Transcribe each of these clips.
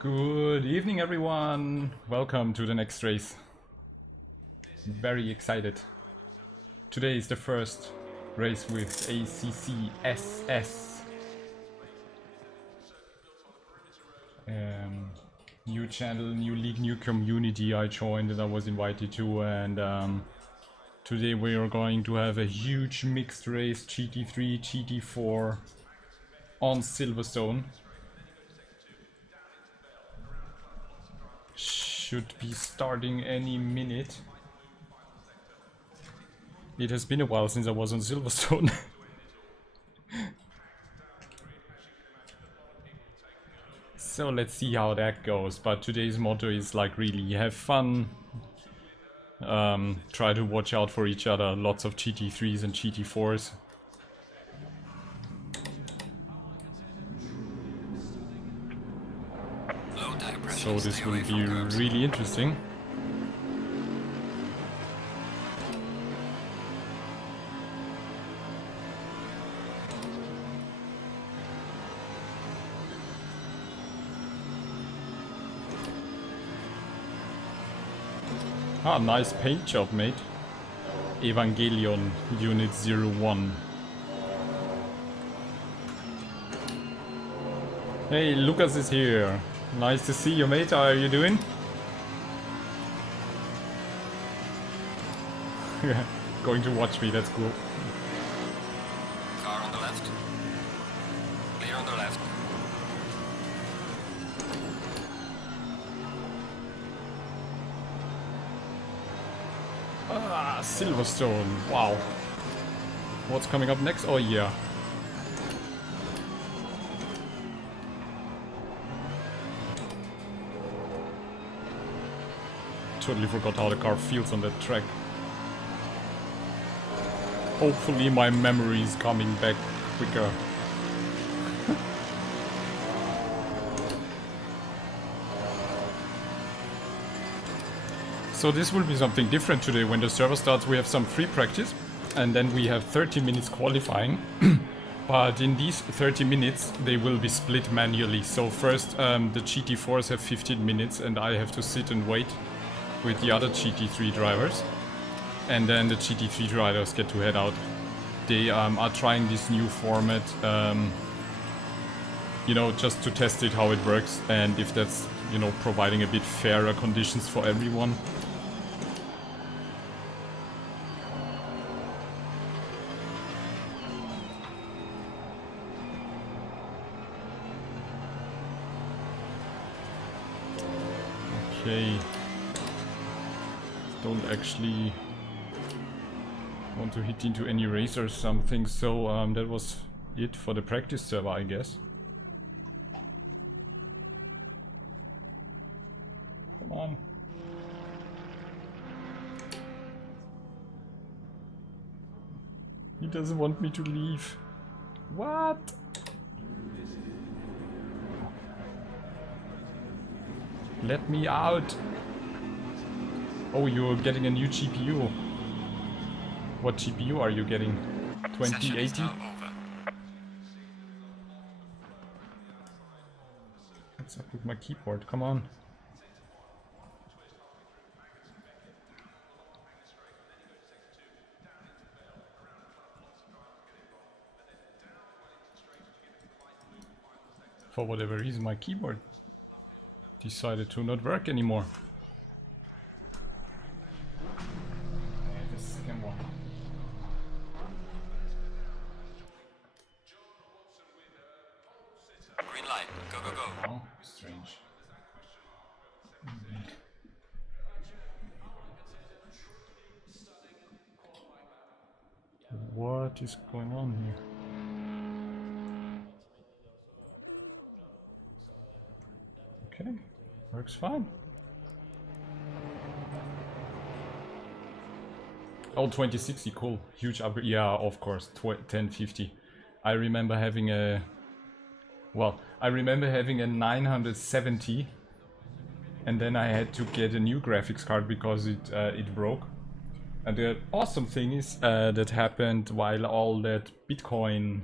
Good evening, everyone. Welcome to the next race. Very excited. Today is the first race with ACCSS. New channel, new league, new community I joined and I was invited to, and today we are going to have a huge mixed race GT3, GT4 on Silverstone. Should be starting any minute. It has been a while since I was on Silverstone. So let's see how that goes. But today's motto is like really have fun. Try to watch out for each other. Lots of GT3s and GT4s. So this will be really interesting. Ah, nice paint job, mate. Evangelion Unit 01. Hey, Lucas is here. Nice to see you, mate. How are you doing? Going to watch me, that's cool. Car on the left. Clear on the left. Ah, Silverstone. Wow. What's coming up next? Oh, yeah. Totally forgot how the car feels on that track. Hopefully my memory is coming back quicker. So this will be something different today. When the server starts, we have some free practice and then we have 30 minutes qualifying. But in these 30 minutes they will be split manually. So first the GT4s have 15 minutes and I have to sit and wait with the other GT3 drivers, and then the GT3 drivers get to head out. They are trying this new format, you know, just to test it how it works and if that's, you know, providing a bit fairer conditions for everyone. Okay. Don't actually want to hit into any race or something, so that was it for the practice server, I guess. Come on. He doesn't want me to leave. What? Let me out. Oh, you're getting a new GPU. What GPU are you getting? 2080? What's up with my keyboard? Come on. For whatever reason, my keyboard decided to not work anymore. Green light. Go, go, go. Oh, strange. What is going on here? Okay, works fine. Oh, 2060, cool. Huge upgrade. Yeah, of course, 1050. I remember having a... Well, I remember having a 970 and then I had to get a new graphics card because it broke. And the awesome thing is that happened while all that Bitcoin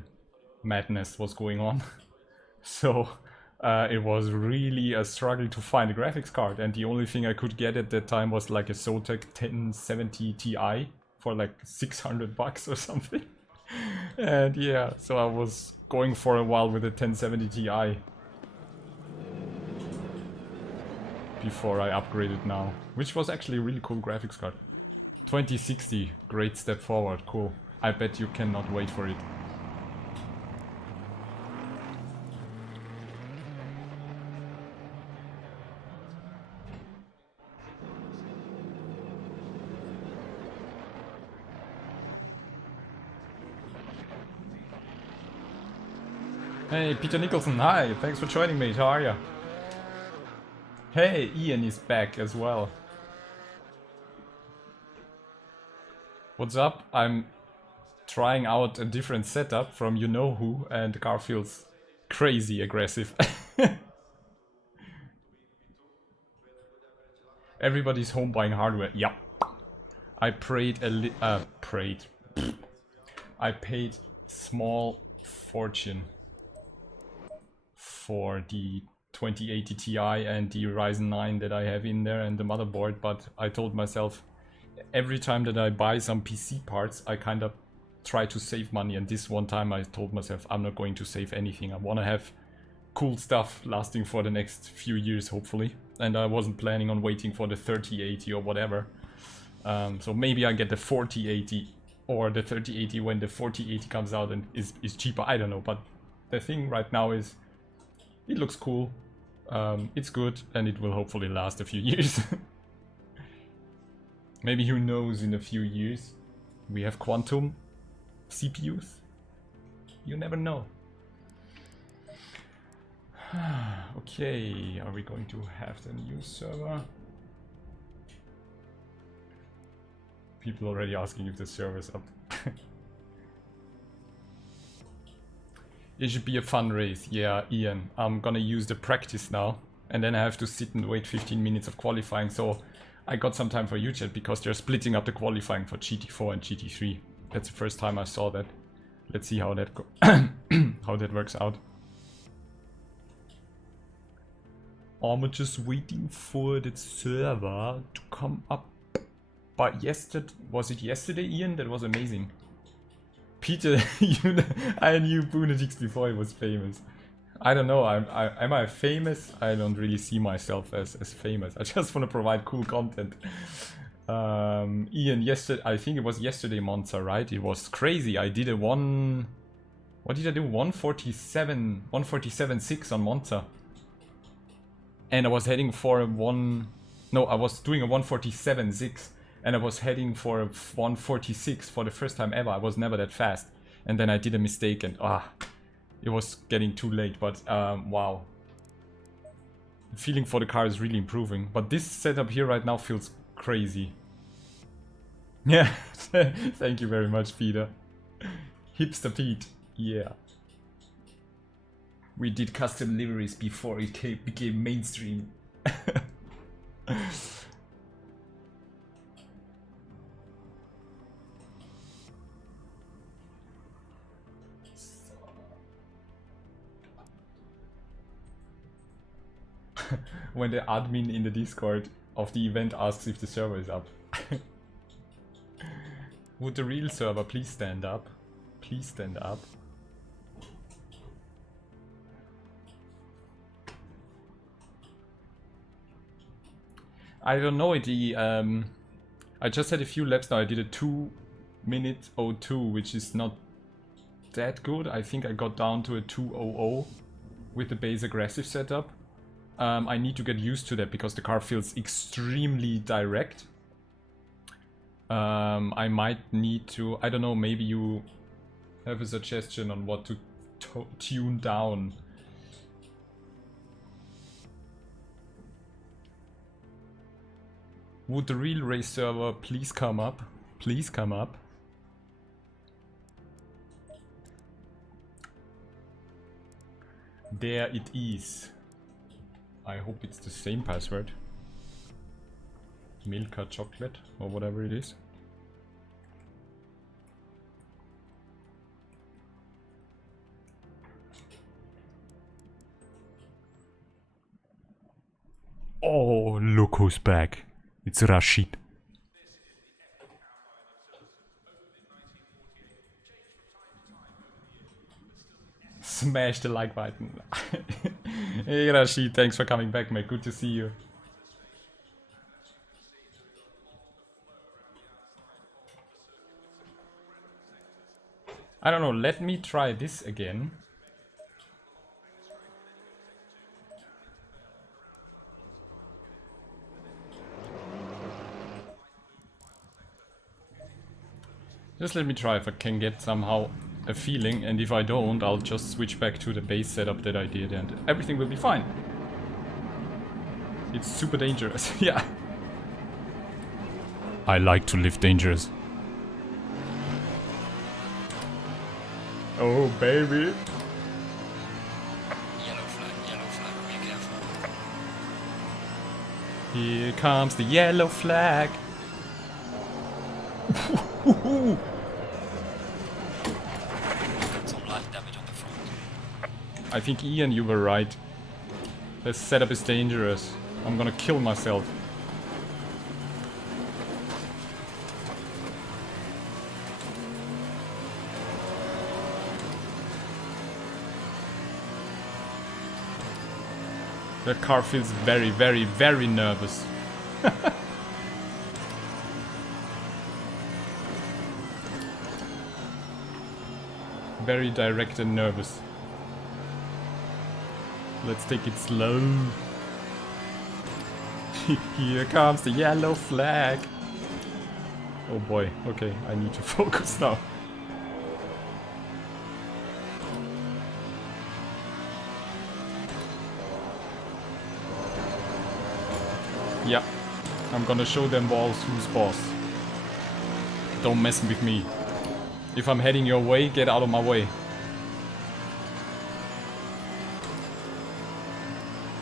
madness was going on. So it was really a struggle to find a graphics card, and the only thing I could get at that time was like a Zotac 1070 Ti for like 600 bucks or something. And yeah, so I was going for a while with a 1070 Ti before I upgraded now, which was actually a really cool graphics card. 2060, great step forward, cool. I bet you cannot wait for it. Hey, Peter Nicholson, hi, thanks for joining me, how are you? Hey, Ian is back as well. What's up? I'm trying out a different setup from you-know-who, and the car feels crazy aggressive. Everybody's home buying hardware, yep. I I paid small fortune for the 2080 Ti and the Ryzen 9 that I have in there and the motherboard, but I told myself every time that I buy some PC parts I kind of try to save money, and this one time I told myself I'm not going to save anything. I want to have cool stuff lasting for the next few years hopefully, and I wasn't planning on waiting for the 3080 or whatever. So maybe I get the 4080 or the 3080 when the 4080 comes out and is cheaper, I don't know, but the thing right now is it looks cool, it's good, and it will hopefully last a few years. Maybe, who knows, in a few years we have quantum CPUs. You never know. Okay, are we going to have the new server? People already asking if the server's up. It should be a fun race. Yeah, Ian, I'm gonna use the practice now, and then I have to sit and wait 15 minutes of qualifying, so I got some time for you, chat, because they're splitting up the qualifying for GT4 and GT3. That's the first time I saw that. Let's see how that how that works out. I'm just waiting for the server to come up. But yesterday, was it yesterday, Ian? That was amazing. Peter, I knew Boonetix before he was famous. I don't know, am I famous? I don't really see myself as famous. I just want to provide cool content. Ian, yesterday, I think it was yesterday Monza, right? It was crazy. I did a what did I do? 147.6 on Monza. And I was heading for a I was doing a 147.6. And I was heading for a 146 for the first time ever. I was never that fast. And then I did a mistake and it was getting too late. But wow. The feeling for the car is really improving. But this setup here right now feels crazy. Yeah, thank you very much, Peter. Hipster Pete, yeah. We did custom liveries before it became mainstream. When the admin in the Discord of the event asks if the server is up. Would the real server please stand up? Please stand up. I don't know, I just had a few laps now. I did a 2:02, which is not that good. I think I got down to a 2:00 with the base aggressive setup. I need to get used to that because the car feels extremely direct. I might need to, I don't know, maybe you have a suggestion on what to tune down. Would the real race server please come up? Please come up. There it is. I hope it's the same password. Milka chocolate or whatever it is. look who's back. It's Rashid. Smash the like button. Hey Rashid, thanks for coming back, mate. Good to see you. I don't know, let me try this again. Just let me try if I can get somehow a feeling, and if I don't, I'll just switch back to the base setup that I did and everything will be fine. It's super dangerous, yeah. I like to live dangerous. Oh, baby. Yellow flag, be careful. Here comes the yellow flag. Got some light damage on the front. I think Ian, you were right. The setup is dangerous. I'm gonna kill myself. The car feels very, very, very nervous. Very direct and nervous. Let's take it slow. Here comes the yellow flag. Oh boy, okay, I need to focus now. Yeah, I'm gonna show them balls who's boss. Don't mess with me. If I'm heading your way, get out of my way.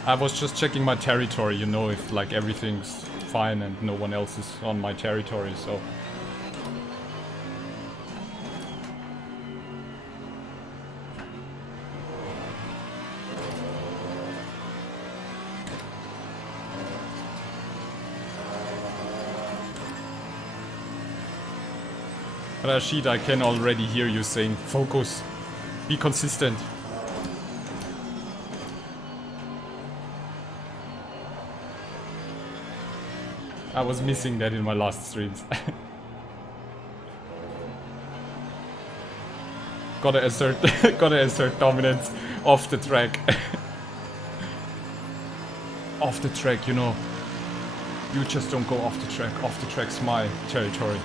I was just checking my territory, you know, if like everything's fine and no one else is on my territory, so... Rashid, I can already hear you saying, focus, be consistent. I was missing that in my last streams. gotta assert dominance off the track. Off the track, you know. You just don't go off the track. Off the track's my territory.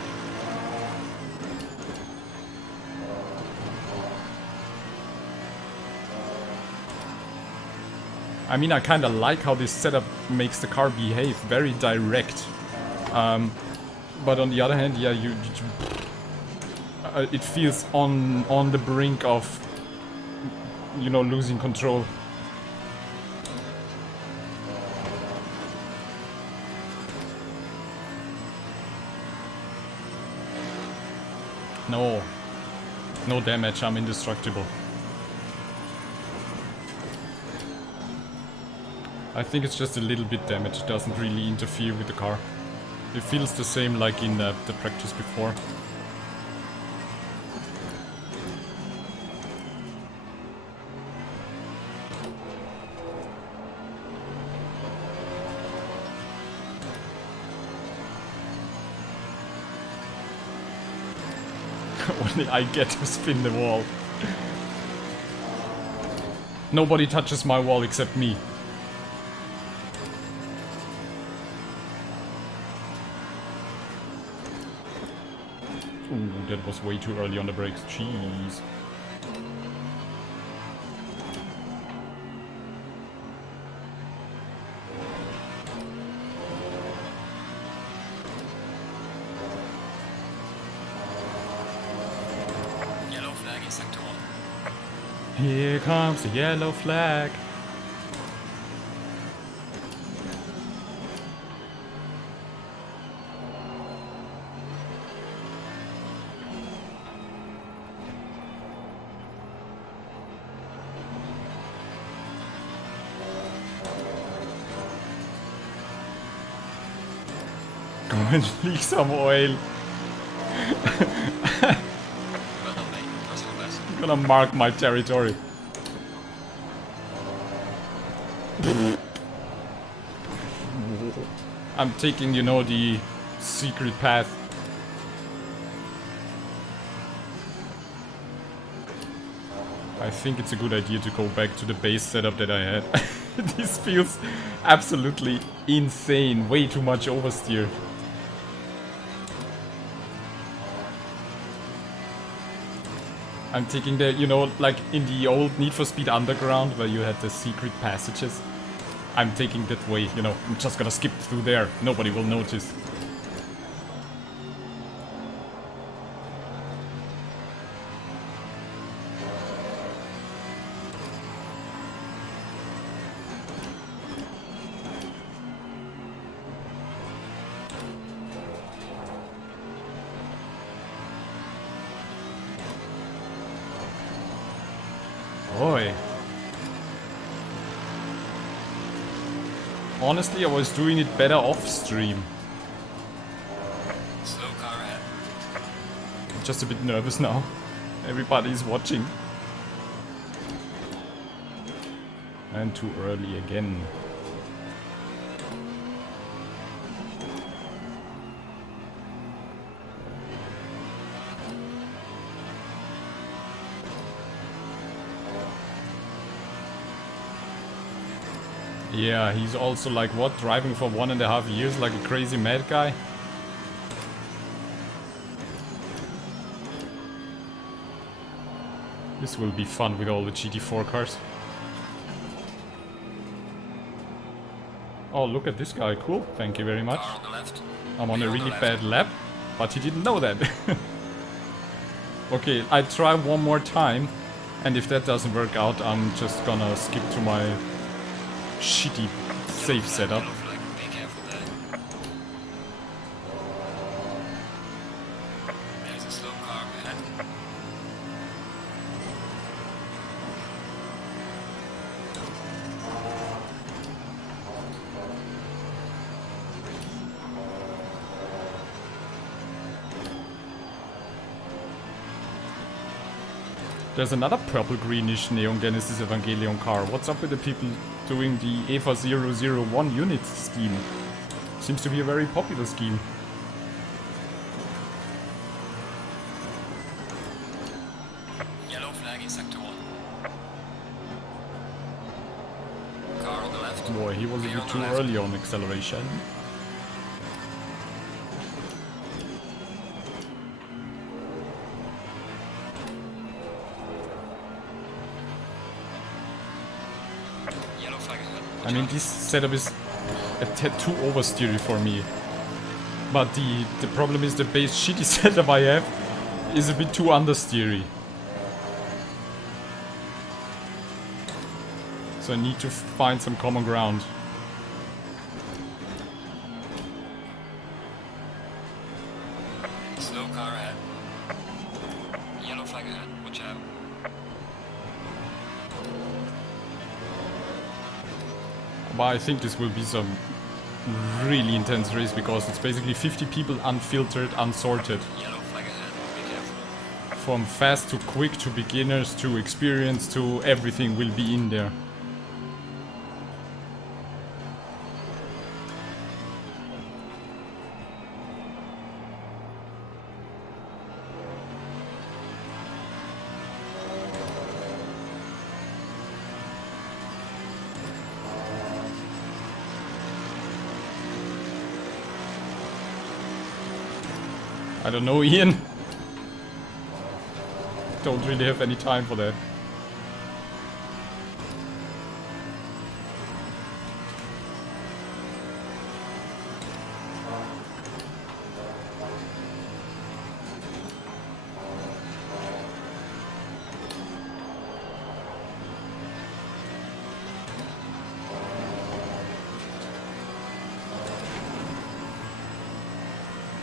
I mean, I kinda like how this setup makes the car behave, very direct. But on the other hand, yeah, it feels on the brink of, you know, losing control. No. No damage, I'm indestructible. I think it's just a little bit damage, it doesn't really interfere with the car. It feels the same like in the practice before. Only I get to spin the wall. Nobody touches my wall except me. Ooh, that was way too early on the brakes. Jeez. Yellow flag in sector 1. Here comes the yellow flag. Go and leak some oil. Well done, mate. Personal best. I'm gonna mark my territory. I'm taking, you know, the secret path. I think it's a good idea to go back to the base setup that I had. This feels absolutely insane. Way too much oversteer. I'm taking the, you know, like in the old Need for Speed Underground where you had the secret passages. I'm taking that way, you know, I'm just gonna skip through there. Nobody will notice. Boy. Honestly, I was doing it better off stream. Slow car ahead. I'm just a bit nervous now. Everybody's watching. And too early again. Yeah, he's also like, what, driving for 1.5 years like a crazy mad guy? This will be fun with all the GT4 cars. Oh, look at this guy, cool, thank you very much. Car on the left. I'm on a Wheel really the bad left. lap, but he didn't know that. Okay, I try one more time, and if that doesn't work out, I'm just gonna skip to my shitty safe setup. Yellow flag. Be careful there. There's a slow car ahead. There's another purple-greenish Neon Genesis Evangelion car. What's up with the people doing the EVA 001 unit scheme? Seems to be a very popular scheme. Yellow flag in sector 1. Car on the left. Boy, he was a Clear bit on too the left. early on acceleration. Yellow flag ahead. I mean, this setup is a tad too oversteery for me. But the problem is the base shitty setup I have is a bit too understeery. So I need to find some common ground. Slow car ahead. Yellow flag ahead. Watch out. But I think this will be some really intense race because it's basically 50 people unfiltered, unsorted. Yellow flag ahead. Be careful. From fast to quick to beginners to experienced to everything will be in there. I don't know, Ian. Don't really have any time for that.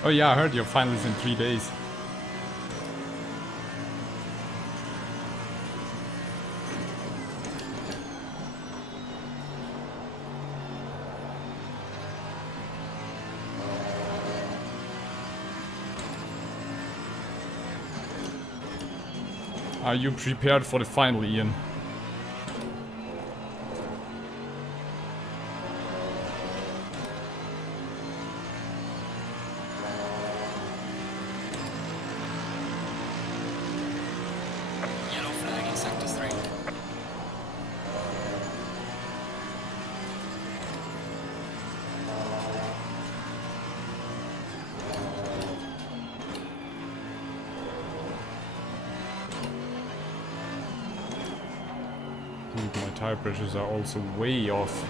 Oh yeah, I heard your final is in 3 days. Are you prepared for the final, Ian? Yellow flag in sector 3. Dude, my tire pressures are also way off.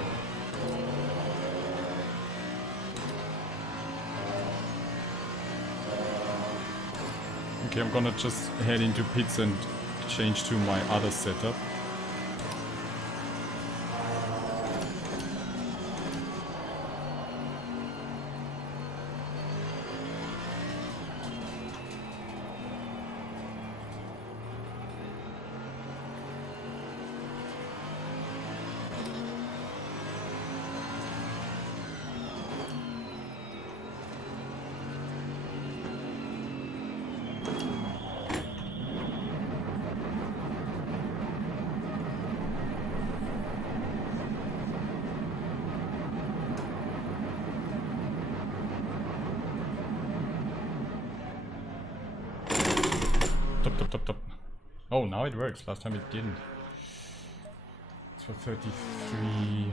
Okay, I'm gonna just head into pits and change to my other setup. Top. Oh, now it works. Last time it didn't. It's for 33.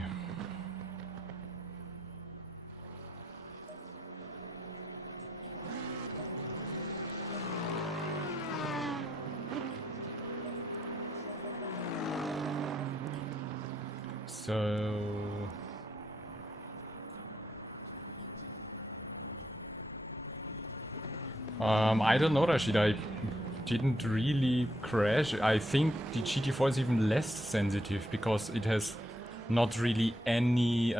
So... I don't know, Rashid. I didn't really crash. I think the GT4 is even less sensitive because it has not really any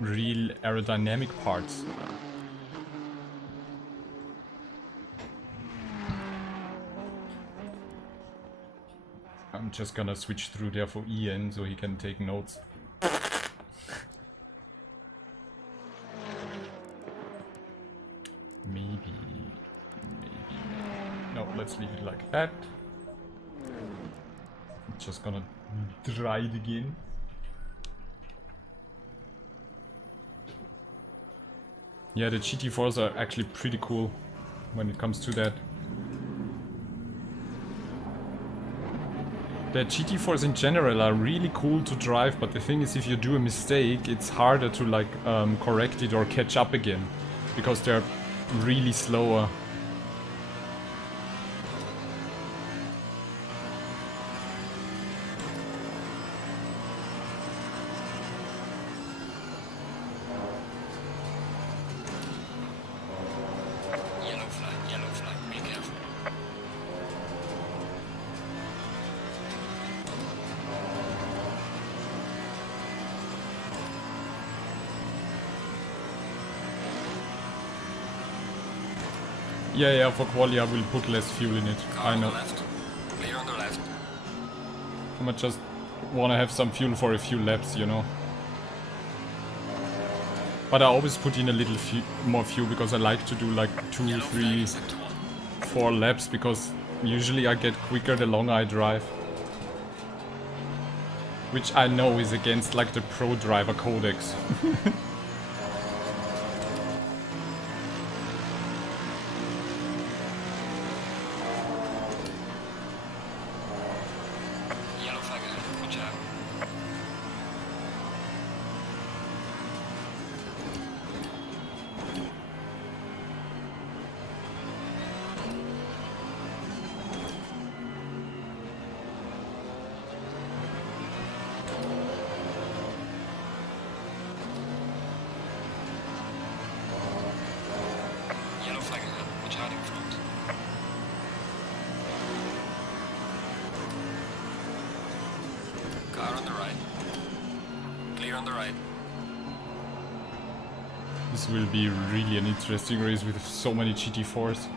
real aerodynamic parts. I'm just gonna switch through there for Ian so he can take notes. Maybe. No, let's leave it like that. I'm just gonna try it again. Yeah, the GT4s are actually pretty cool when it comes to that. The GT4s in general are really cool to drive, but the thing is, if you do a mistake, it's harder to like correct it or catch up again, because they're really slower. Yellow flag, be careful. Yeah, for quali I will put less fuel in it. Car I on know. the left. Clear on the left. I just wanna have some fuel for a few laps, you know. But I always put in a little more fuel because I like to do like 2, Yellow 3, flag in sector 1. 4 laps, because usually I get quicker the longer I drive. Which I know is against like the pro driver codex. Yellow flag ahead, watch out. Yellow flag ahead, watch out in front. Car on the right. Clear on the right. This will be really an interesting race with so many GT4s.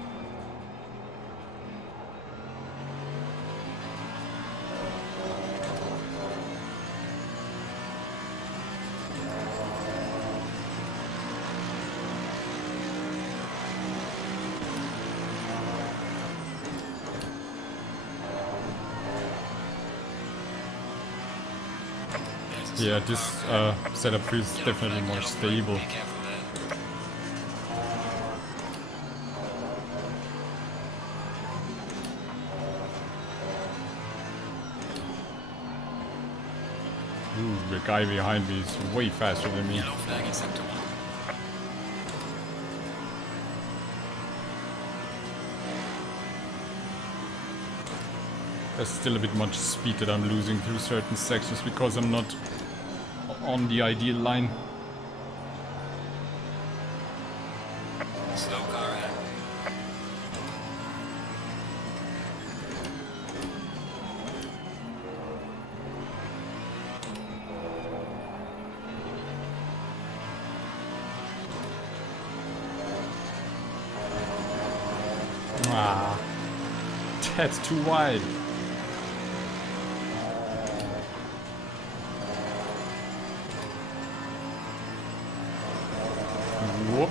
Yeah, this setup feels definitely more stable. Be careful there. Ooh, the guy behind me is way faster than me. Yellow flag in sector 1. There's still a bit much speed that I'm losing through certain sections because I'm not on the ideal line. Slow car ahead. Ah, that's too wide. Whoop.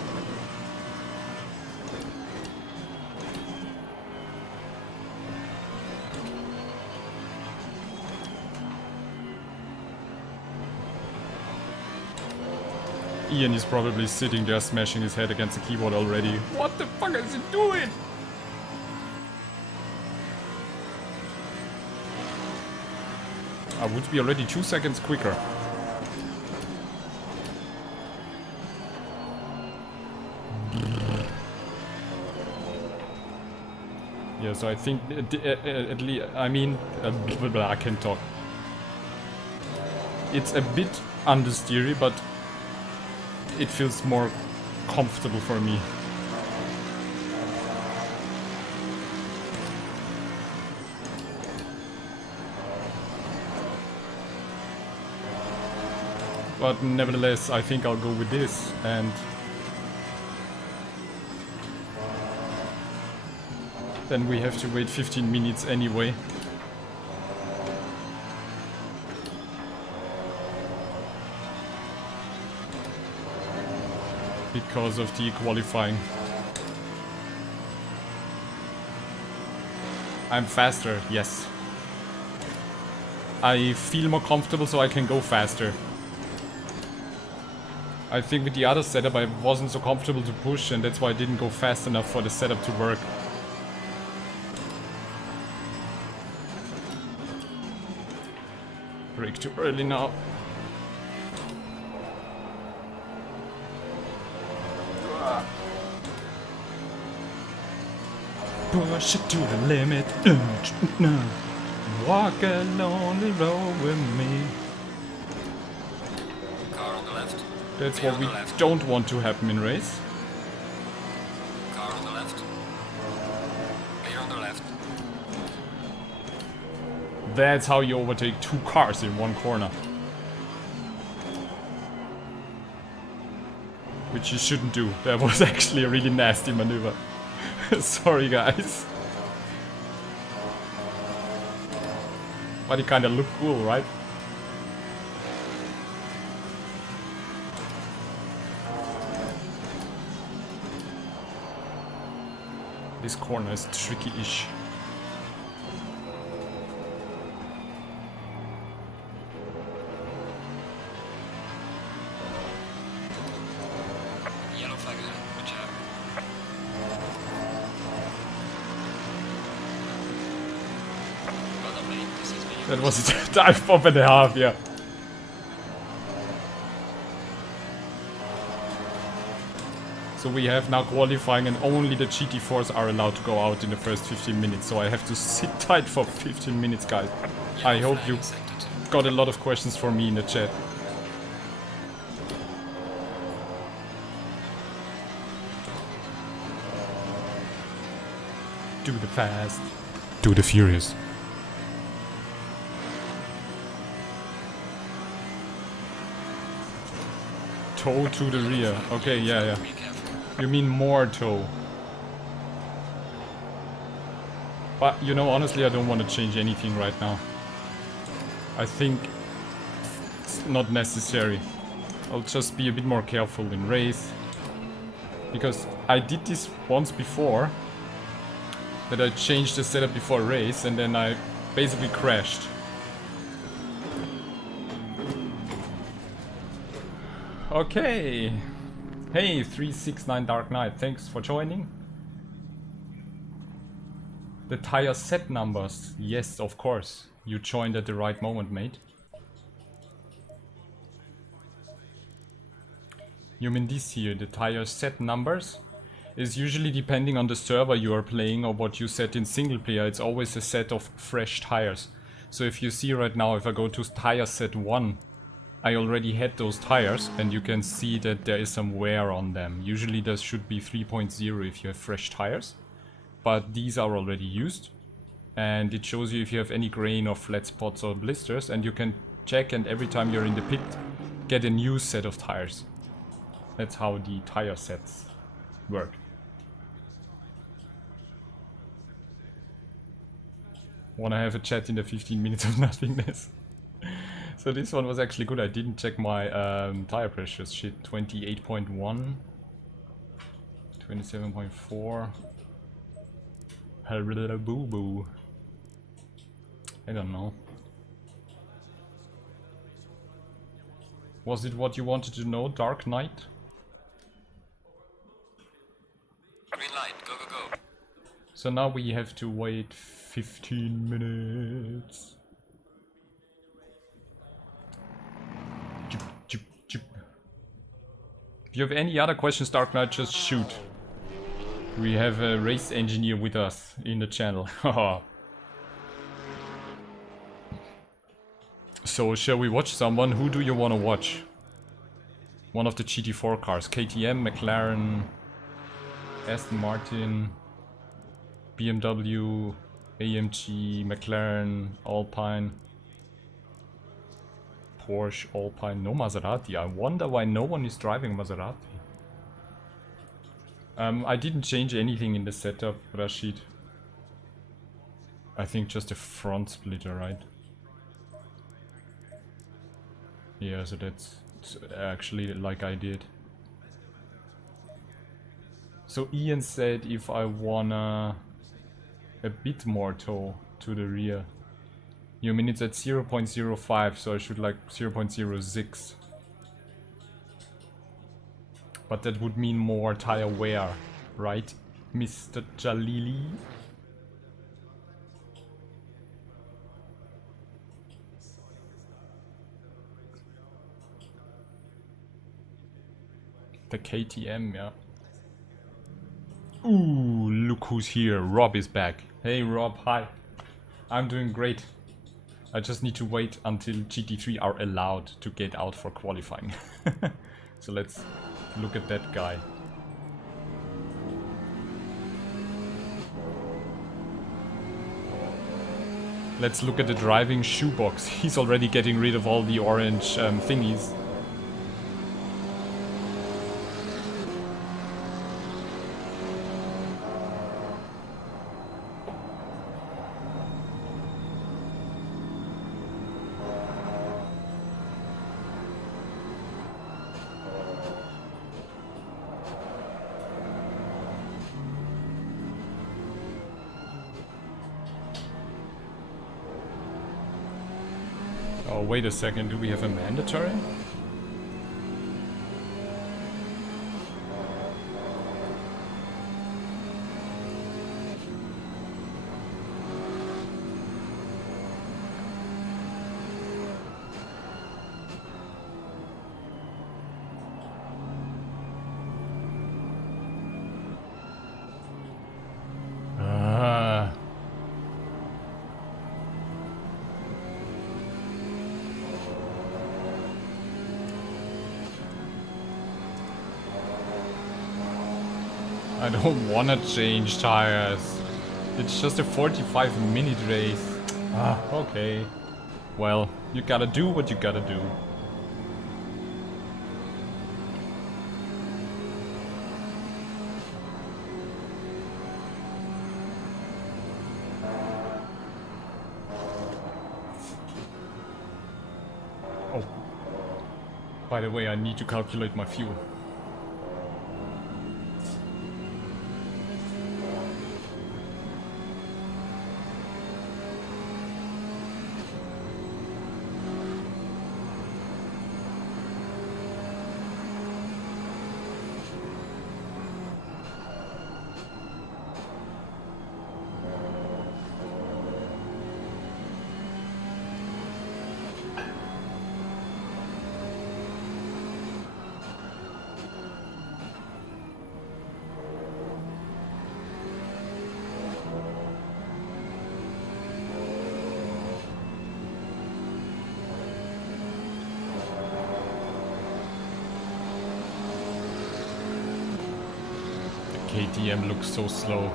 Ian is probably sitting there smashing his head against the keyboard already. What the fuck is he doing? I would be already 2 seconds quicker. Yeah, so I think at least, I mean, I can talk. It's a bit understeery, but it feels more comfortable for me. But nevertheless, I think I'll go with this, and then we have to wait 15 minutes anyway. Because of the qualifying. I'm faster, yes. I feel more comfortable so I can go faster. I think with the other setup I wasn't so comfortable to push, and that's why I didn't go fast enough for the setup to work. Brake too early now. Push it to the limit. Walk a lonely road with me. Car on the left. That's Clear what on we the left. don't want to happen in race. Car on the left. Clear on the left. That's how you overtake 2 cars in 1 corner. Which you shouldn't do. That was actually a really nasty maneuver. Sorry guys. But it kinda looked cool, right? This corner is tricky-ish. Yellow flag ahead. Watch out. Well done, mate. This is me. That was a dive bomb and a half, yeah. So we have now qualifying, and only the GT4s are allowed to go out in the first 15 minutes. So I have to sit tight for 15 minutes, guys. I Yellow hope flag you in sector 2. got a lot of questions for me in the chat. Do the fast. Do the furious. Toe to the rear. Okay, yeah, yeah. Be careful. You mean more toe. But, you know, honestly, I don't want to change anything right now. I think it's not necessary. I'll just be a bit more careful in race. Because I did this once before. That I changed the setup before race, and then I basically crashed. Okay. Hey, 369 Dark Knight, thanks for joining. The tire set numbers. Yes, of course. You joined at the right moment, mate. You mean this here, the tire set numbers? Is usually depending on the server you are playing or what you set in single player. It's always a set of fresh tires. So if you see right now, if I go to tire set 1, I already had those tires and you can see that there is some wear on them. Usually there should be 3.0 if you have fresh tires, but these are already used. And it shows you if you have any grain or flat spots or blisters, and you can check, and every time you're in the pit, get a new set of tires. That's how the tire sets work. Wanna have a chat in the 15 minutes of nothingness? So this one was actually good. I didn't check my tire pressures. Shit, 28.1, 27.4. Boo boo. I don't know. Was it what you wanted to know, Dark Knight? Green light, go, go, go. So now we have to wait 15 minutes. Chip, chip, chip. If you have any other questions, Dark Knight, just shoot. We have a race engineer with us in the channel. So shall we watch someone? Who do you want to watch? One of the GT4 cars. KTM, McLaren, Aston Martin, BMW, AMG, McLaren, Alpine, Porsche, Alpine, no Maserati. I wonder why no one is driving Maserati. I didn't change anything in the setup, Rashid. I think just a front splitter, right? Yeah, so that's actually like I did. So Ian said if I wanna a bit more toe to the rear. You mean it's at 0.05, so I should like 0.06. But that would mean more tire wear, right, Mr. Jalili? The KTM, yeah. Ooh, look who's here. Rob is back. Hey Rob, hi. I'm doing great. I just need to wait until GT3 are allowed to get out for qualifying. So let's look at that guy. Let's look at the driving shoebox. He's already getting rid of all the orange thingies. Oh, wait a second, do we have a mandatory? I don't wanna change tires. It's just a 45-minute race. Ah, okay. Well, you gotta do what you gotta do. Oh. By the way, I need to calculate my fuel. KTM looks so slow.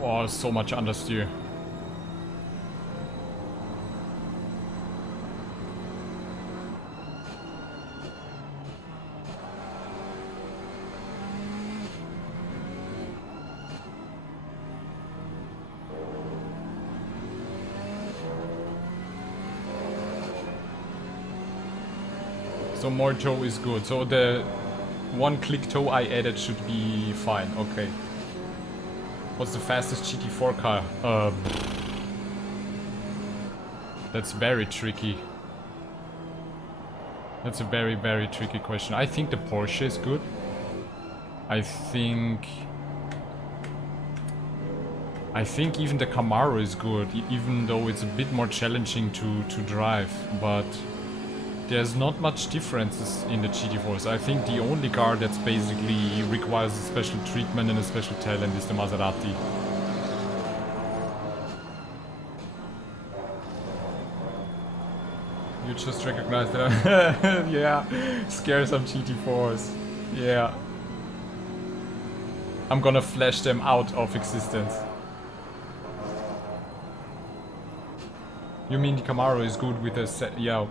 Oh, so much understeer. So more toe is good. So the one click toe I added should be fine. Okay. What's the fastest GT4 car? That's very tricky. That's a very, very tricky question. I think the Porsche is good. I think even the Camaro is good, even though it's a bit more challenging to drive, but there's not much differences in the GT4s. I think the only car that's basically requires a special treatment and a special talent is the Maserati. You just recognized that. Yeah, scare some GT4s. Yeah. I'm gonna flash them out of existence. You mean the Camaro is good with the set? Yeah.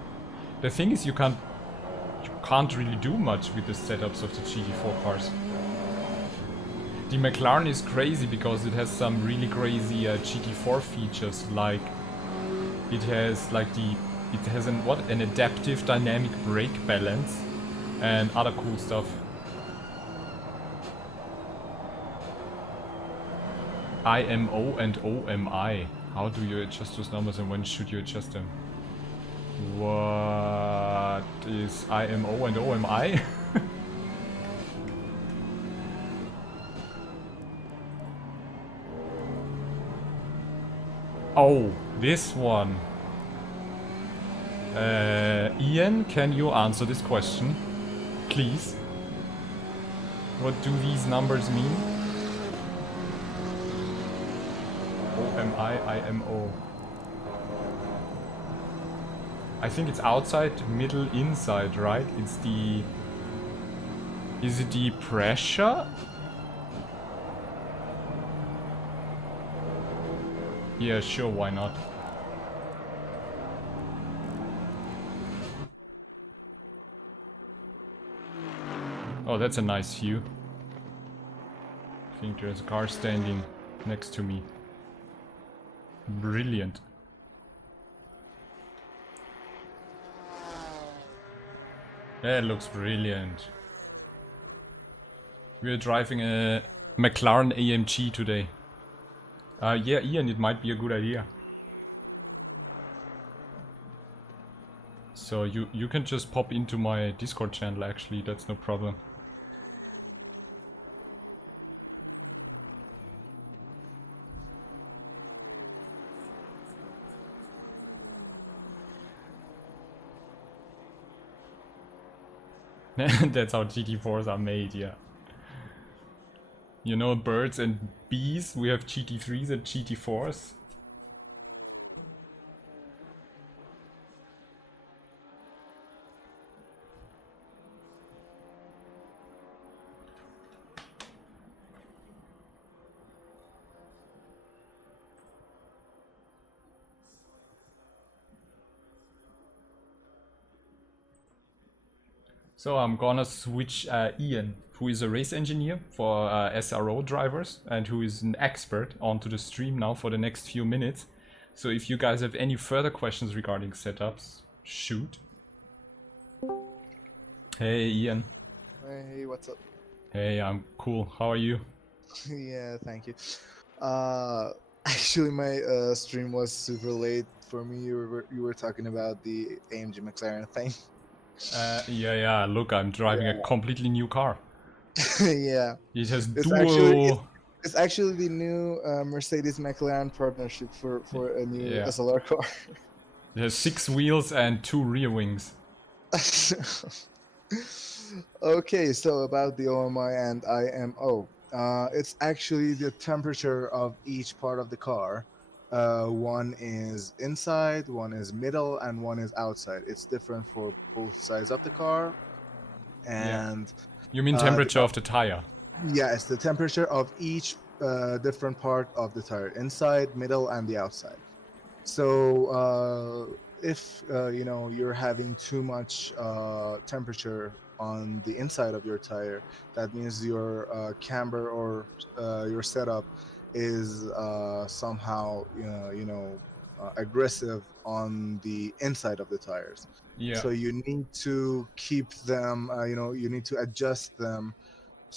The thing is, you can't really do much with the setups of the GT4 cars. The McLaren is crazy because it has some really crazy GT4 features, like it has an adaptive dynamic brake balance and other cool stuff. IMO and OMI. How do you adjust those numbers and when should you adjust them? What is IMO and OMI? Oh, this one. Ian, can you answer this question? Please. What do these numbers mean? OMI, IMO. I think it's outside, middle, inside, right? It's the... Is it the pressure? Yeah, sure, why not? Oh, that's a nice view. I think there's a car standing next to me. Brilliant. That looks brilliant. We're driving a McLaren AMG today. Yeah, Ian, it might be a good idea. So you can just pop into my Discord channel, actually, that's no problem. That's how GT4s are made, yeah. You know, birds and bees, we have GT3s and GT4s. So I'm gonna switch Ian, who is a race engineer for SRO drivers and who is an expert, onto the stream now for the next few minutes. So if you guys have any further questions regarding setups, shoot. Hey Ian. Hey, what's up? Hey, I'm cool. How are you? Yeah, thank you. Actually, my stream was super late for me. You were talking about the AMG McLaren thing. Yeah. Look, I'm driving a completely new car. Yeah. It has It's actually the new Mercedes McLaren partnership for a new SLR car. It has 6 wheels and 2 rear wings. Okay, so about the OMI and IMO. It's actually the temperature of each part of the car. One is inside, one is middle, and one is outside. It's different for both sides of the car. And You mean temperature of the tire? Yes, the temperature of each different part of the tire, inside, middle, and the outside. So if you're having too much temperature on the inside of your tire, that means your camber or your setup is somehow aggressive on the inside of the tires. Yeah. So you need to keep them. You need to adjust them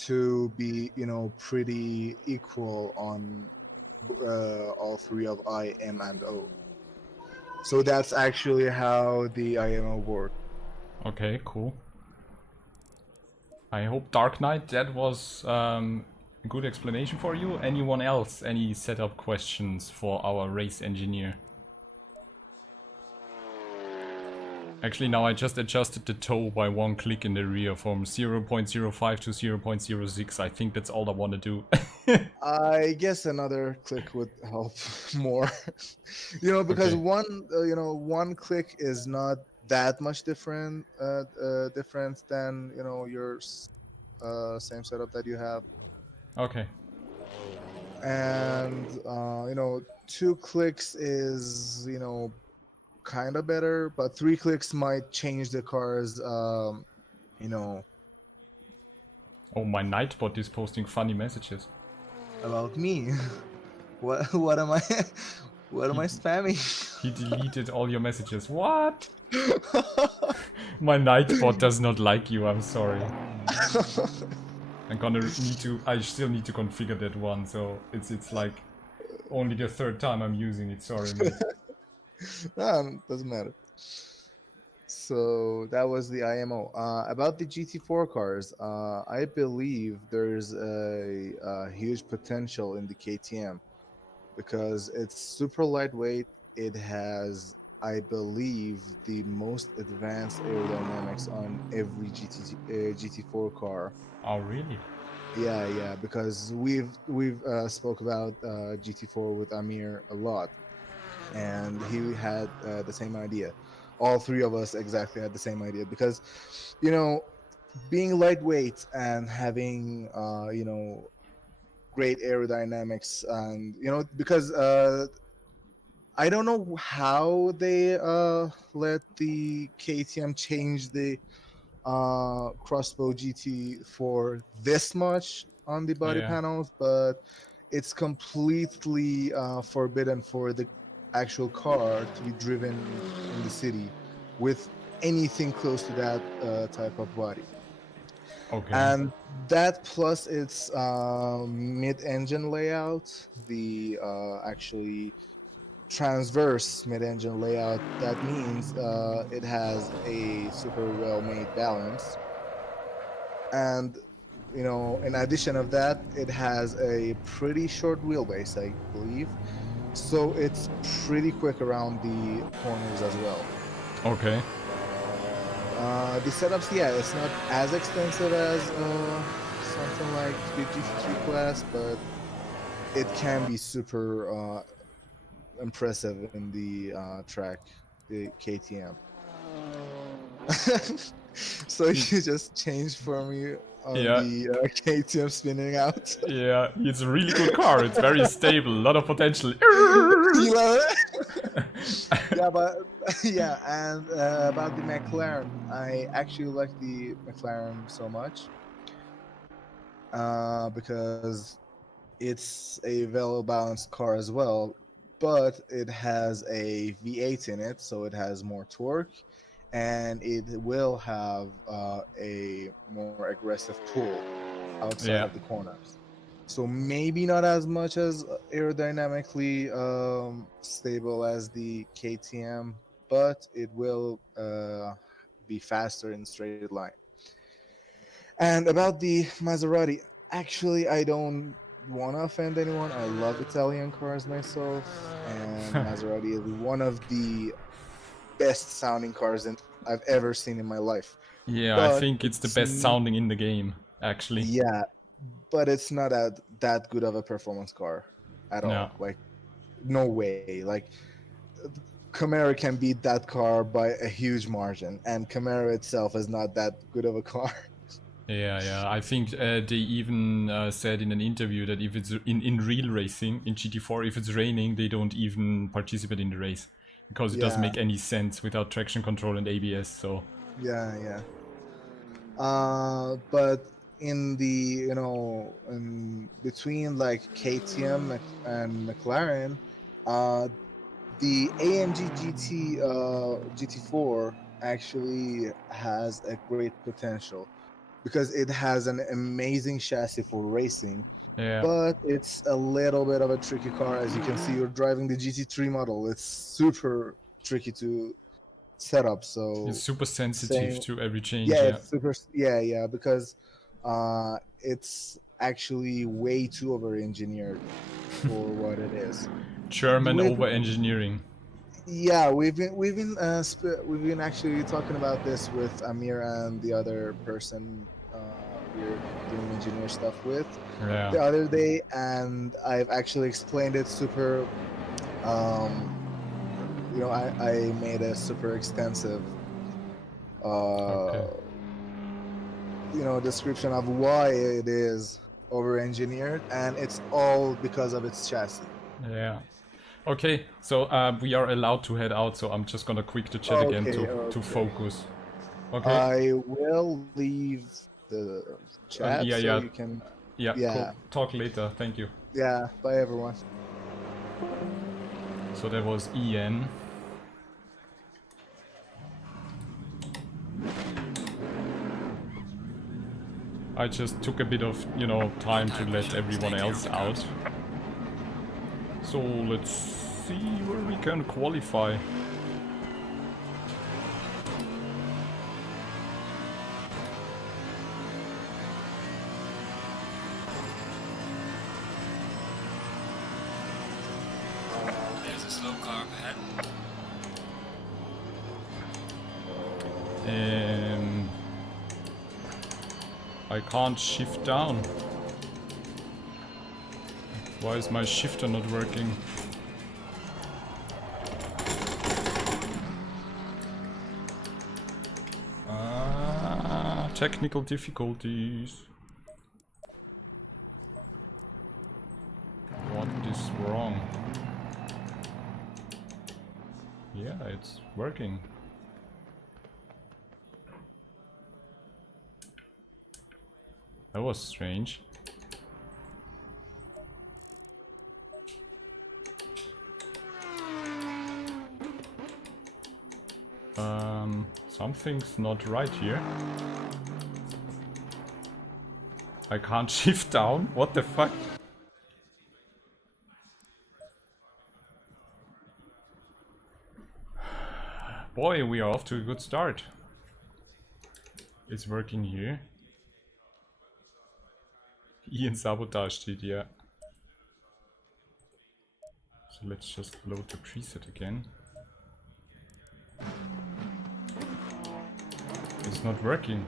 to be pretty equal on all three of I, M, and O. So that's actually how the IMO works. Okay, cool. I hope Dark Knight, that was a good explanation for you. Anyone else? Any setup questions for our race engineer? Actually, now I just adjusted the toe by 1 click in the rear from 0.05 to 0.06. I think that's all I want to do. I guess another click would help more. Because Okay. one click is not that much difference than your same setup that you have, Okay. and 2 clicks is kind of better, but 3 clicks might change the car's you know Oh, my Nightbot is posting funny messages. about me. What am I? What am He, I spamming? he deleted all your messages. What? My Nightbot does not like you, I'm sorry. I still need to configure that one, so it's like only the 3rd time I'm using it, sorry mate. Doesn't matter. So that was the IMO. About the GT4 cars, I believe there's a huge potential in the KTM because it's super lightweight. It has, I believe, the most advanced aerodynamics on every GT4 car. Oh really? Yeah, because we've spoke about GT4 with Amir a lot, and he had the same idea. All three of us exactly had the same idea because, you know, being lightweight and having great aerodynamics, and because I don't know how they let the KTM change the crossbow GT for this much on the body Yeah. panels, but it's completely forbidden for the actual car to be driven in the city with anything close to that type of body. Okay. And that plus its mid-engine layout, the actually transverse mid-engine layout, that means it has a super well-made balance. And in addition of that, it has a pretty short wheelbase, I believe, so it's pretty quick around the corners as well. Okay. The setups, yeah, it's not as expensive as something like the GT3 class, but it can be super impressive in the track, the KTM. So you just changed for me on Yeah. the KTM spinning out. Yeah, it's a really good car. It's very stable, a lot of potential. You love it? Yeah, but yeah, and about the McLaren, I actually like the McLaren so much because it's a well balanced car as well, but it has a V8 in it, so it has more torque, and it will have a more aggressive pull outside of Yeah. the corners. So maybe not as much as aerodynamically stable as the KTM, but it will be faster in straight line. And about the Maserati, actually, I don't want to offend anyone. I love Italian cars myself, and Maserati is one of the best sounding cars I've ever seen in my life. Yeah, I But think it's the it's best sounding in the game, actually. yeah, but it's not that good of a performance car at Yeah. all. Like, no way. Like, Camaro can beat that car by a huge margin, and Camaro itself is not that good of a car. Yeah. I think they even said in an interview that if it's in real racing, in GT4, if it's raining, they don't even participate in the race. Because it doesn't Yeah, make any sense without traction control and ABS, so... yeah. But in the, in between like KTM and McLaren, the AMG GT4 actually has a great potential because it has an amazing chassis for racing, Yeah, but it's a little bit of a tricky car. As you can see, you're driving the GT3 model. It's super tricky to set up. it's So super sensitive same, to every change, yeah, yeah. it's super, yeah, because it's actually way too over engineered for what it is. German With over-engineering. Yeah, we've been actually talking about this with Amir and the other person we're doing engineer stuff with Yeah. the other day, and I've actually explained it super. Um, I made a super extensive, uh, Okay. description of why it is over engineered, and it's all because of its chassis. Yeah. Okay, so we are allowed to head out, so I'm just gonna quit the chat again Okay, to okay. focus. Okay? I will leave the chat Yeah, so yeah. you can. Yeah, cool. Yeah, Talk later. Thank you. yeah. Bye, everyone. So that was Ian. I just took a bit of, time to let everyone else out. So let's see where we can qualify. There's a slow car up ahead. I can't shift down. Why is my shifter not working? Technical difficulties. What is wrong? Yeah, it's working. That was strange. Something's not right here. I can't shift down? What the fuck? Boy, we are off to a good start. It's working here. Ian Sabotage steht, yeah. So let's just load the preset again. It's not working.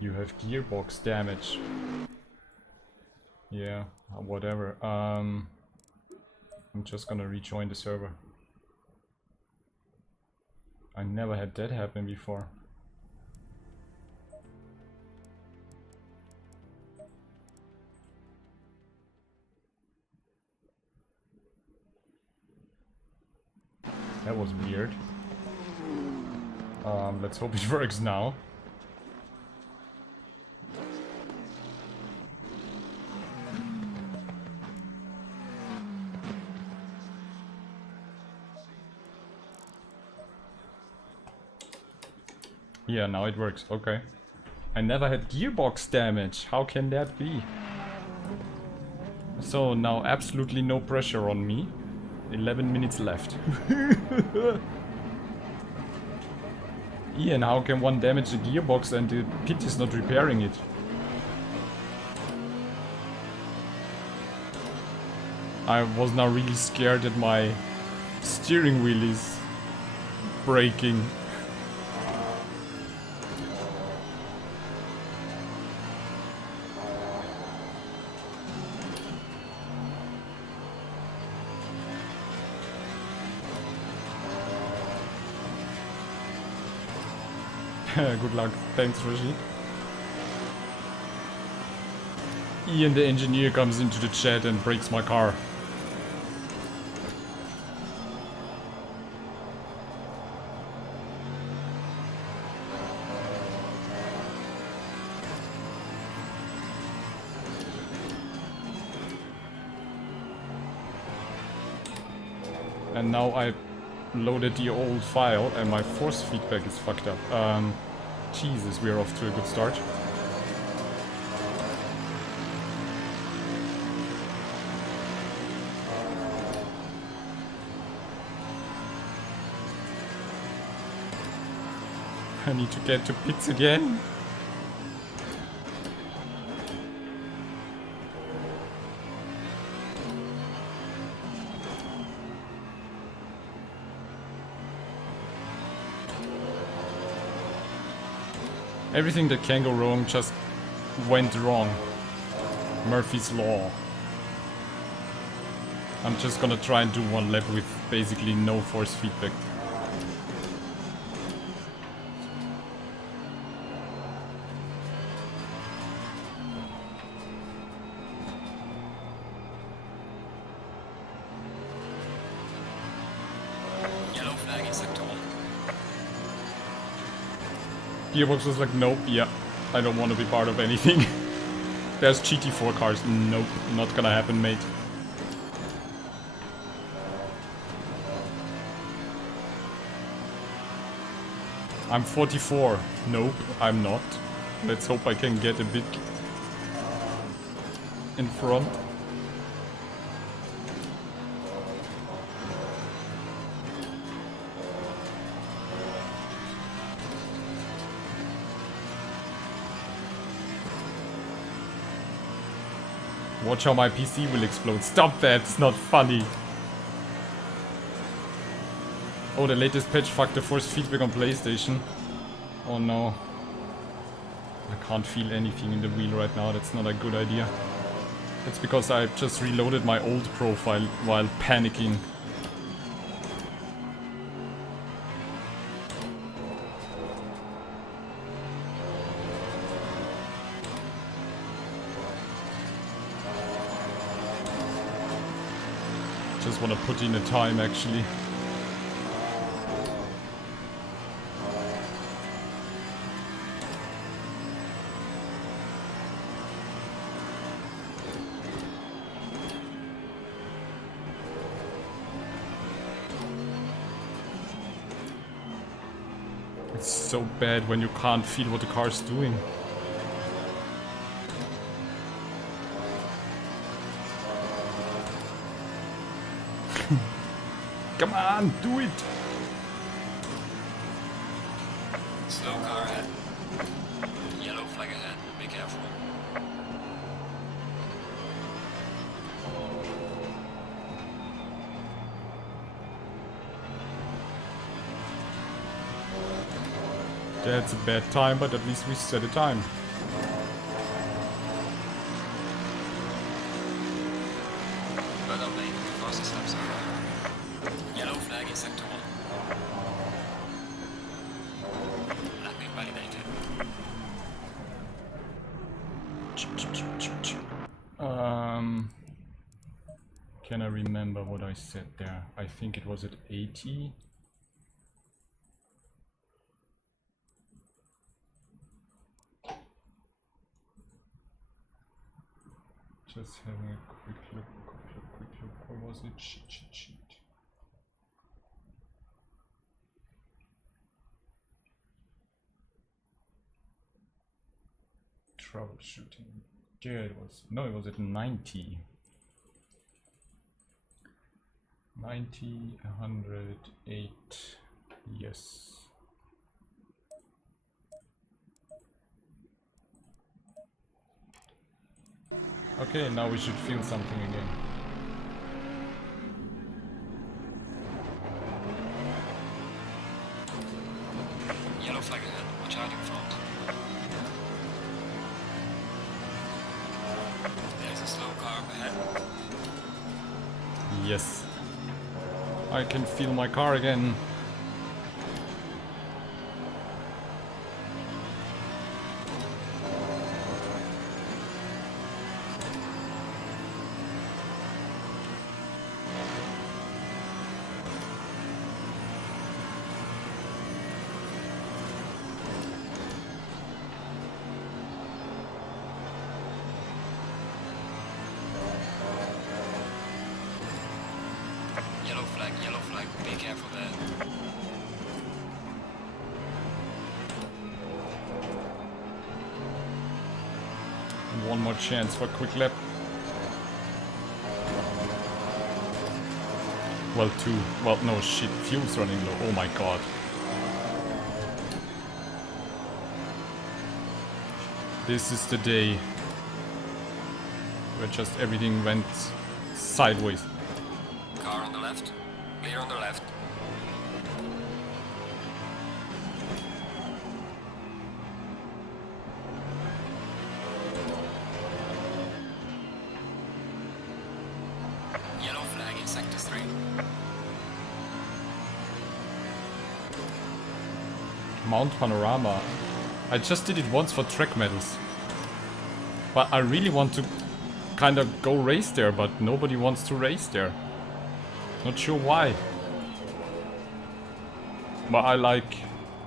You have gearbox damage. Yeah, whatever. I'm just gonna rejoin the server. I never had that happen before. That was weird. Let's hope it works now. Yeah, now it works. Okay. I never had gearbox damage. How can that be? So now absolutely no pressure on me. 11 minutes left. Ian, how can one damage the gearbox and the pit is not repairing it? I was now really scared that my steering wheel is breaking. Good luck. Thanks, Rashid. Ian the engineer comes into the chat and breaks my car. And now I loaded the old file and my force feedback is fucked up. Jesus, we are off to a good start. I need to get to pits again. Everything that can go wrong just went wrong. Murphy's Law. I'm just gonna try and do one lap with basically no force feedback. Yellow flag in sector 1. Gearbox was like, nope, yeah, I don't want to be part of anything. There's GT4 cars, nope, not gonna happen, mate. I'm 44, nope, I'm not. Let's hope I can get a bit in front. Watch how my PC will explode. Stop that, it's not funny. Oh, the latest patch fucked the force feedback on PlayStation. Oh no. I can't feel anything in the wheel right now, that's not a good idea. That's because I just reloaded my old profile while panicking. Just want to put in a time actually. It's so bad when you can't feel what the car's doing. Come on, do it! Slow car ahead. Yellow flag ahead. Be careful. That's a bad time, but at least we set a time. But on lane, the fastest laps are yellow flag in sector 1. Lapping validated. Can I remember what I said there? I think it was at 80. Just having a quick look. What was it? Cheat. Troubleshooting. Yeah, it was. No, it was at 90. 90, 108. Yes. Okay, now we should feel something again. Yellow flag ahead. Watch out in front. There's a slow car up ahead. Yes. I can feel my car again. One more chance for a quick lap. Well, 2. Well, no shit. Fuel's running low. Oh my god. This is the day where just everything went sideways. Car on the left. Clear on the left. Yellow flag in sector 3. Mount Panorama. I just did it once for track medals. But I really want to kind of go race there, but nobody wants to race there. Not sure why. But I like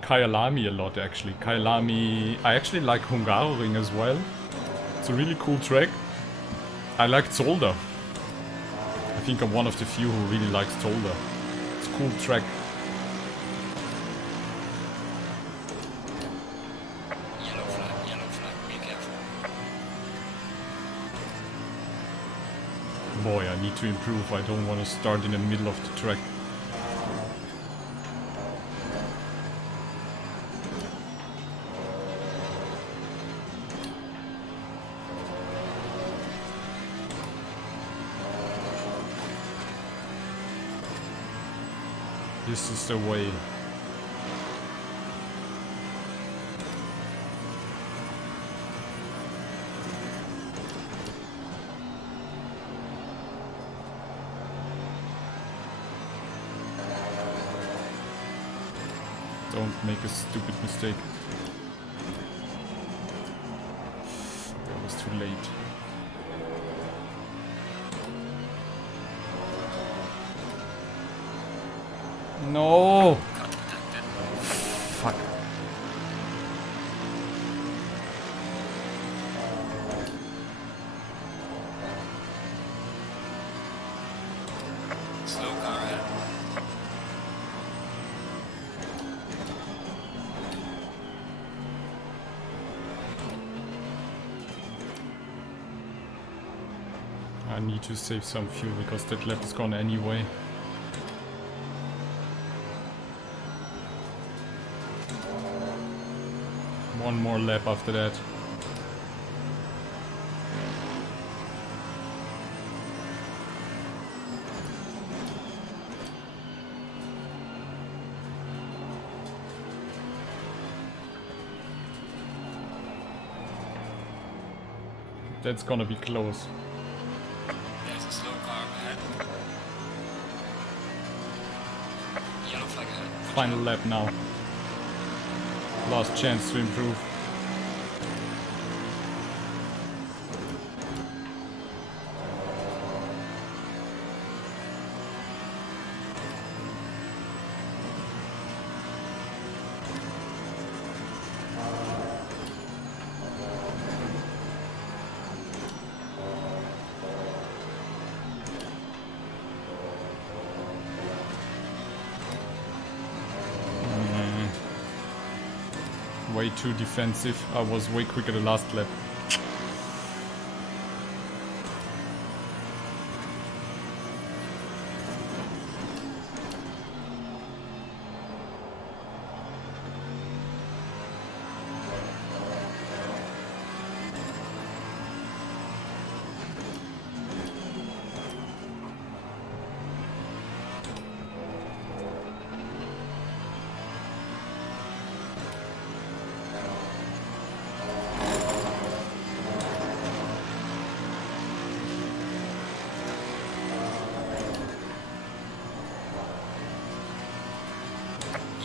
Kyalami a lot actually. Kyalami... I actually like Hungaroring as well. It's a really cool track. I like Zolder. I think I'm one of the few who really likes Zolder. It's a cool track. Yellow flag, be careful. Boy, I need to improve. I don't want to start in the middle of the track. This is the way. Don't make a stupid mistake. That was too late. No! Fuck. Slow car ahead. I need to save some fuel because that lap is gone anyway. One more lap after that. That's gonna be close. There's a slow car ahead. Yellow flag ahead. Final lap now. Last chance to improve. Way too defensive. I was way quicker the last lap.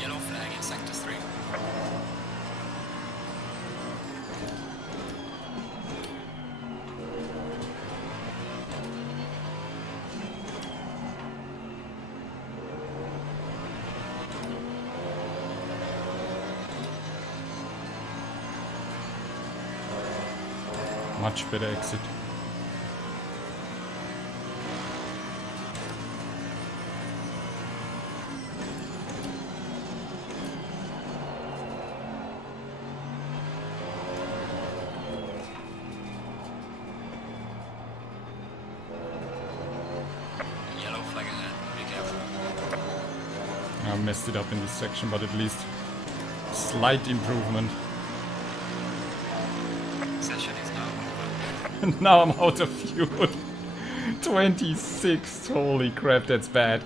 Yellow flag in sector 3. Much better exit. I messed it up in this section, but at least slight improvement. Session is now over. And now I'm out of fuel. 26. Holy crap, that's bad.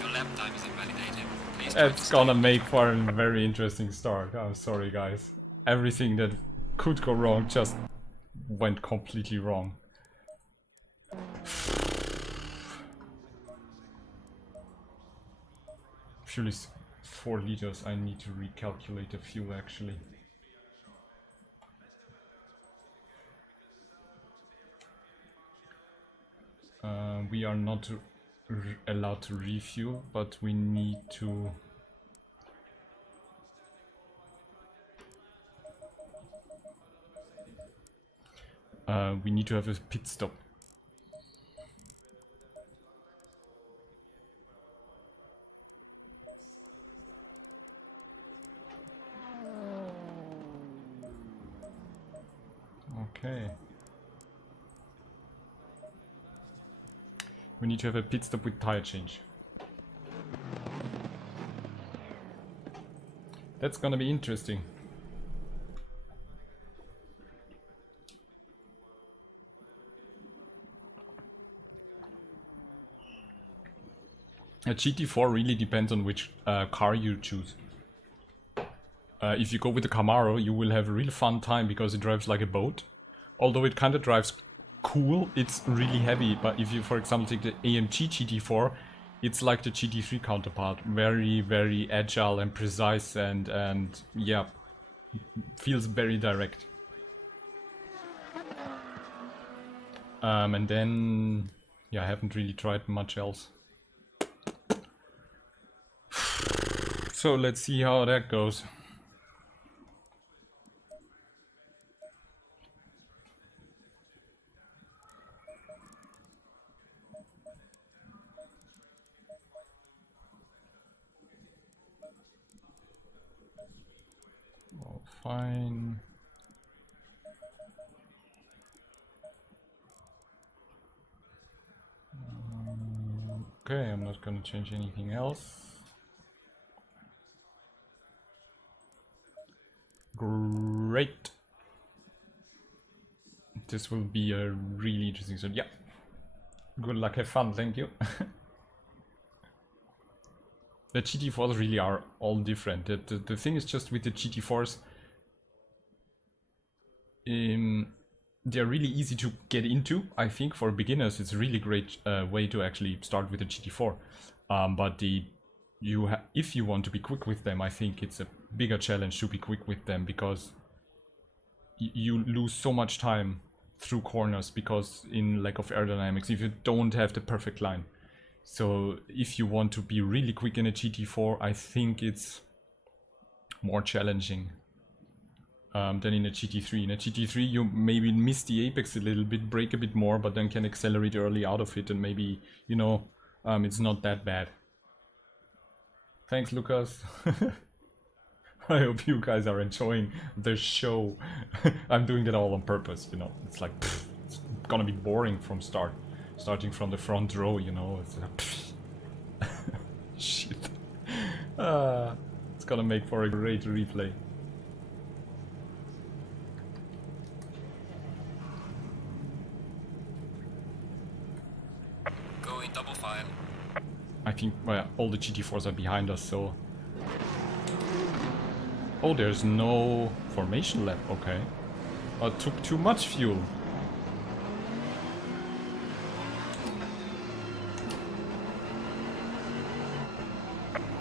Your lap time is invalidated. Please try It's to gonna stay. make for a very interesting start. I'm sorry, guys. Everything that could go wrong just went completely wrong. Fuel is 4 liters. I need to recalculate the fuel actually. We are not allowed to refuel, but we need to... we need to have a pit stop. Okay. We need to have a pit stop with tire change. That's gonna be interesting. A GT4 really depends on which car you choose. If you go with the Camaro, you will have a real fun time because it drives like a boat. Although it kind of drives cool, it's really heavy. But if you, for example, take the AMG GT4, it's like the GT3 counterpart. Very, very agile and precise and yeah, feels very direct. And then, yeah, I haven't really tried much else. So let's see how that goes. Oh, fine. Okay, I'm not gonna change anything else. Great. This will be a really interesting set. Yeah. Good luck, have fun, thank you. The GT4s really are all different. The thing is just with the GT4s, they're really easy to get into. I think for beginners it's a really great way to actually start with a GT4. But if you want to be quick with them, I think it's a bigger challenge to be quick with them because you lose so much time through corners because in lack of aerodynamics if you don't have the perfect line. So if you want to be really quick in a GT4, I think it's more challenging than in a GT3. In a GT3 you maybe miss the apex a little bit, brake a bit more, but then can accelerate early out of it and maybe, you know, it's not that bad. Thanks, Lucas. I hope you guys are enjoying the show. I'm doing that all on purpose, you know. It's like, it's gonna be boring from starting from the front row, you know. It's like, shit. It's gonna make for a great replay. Going double file. I think, well, all the GT4s are behind us, so... Oh, there's no formation lap, okay. It took too much fuel.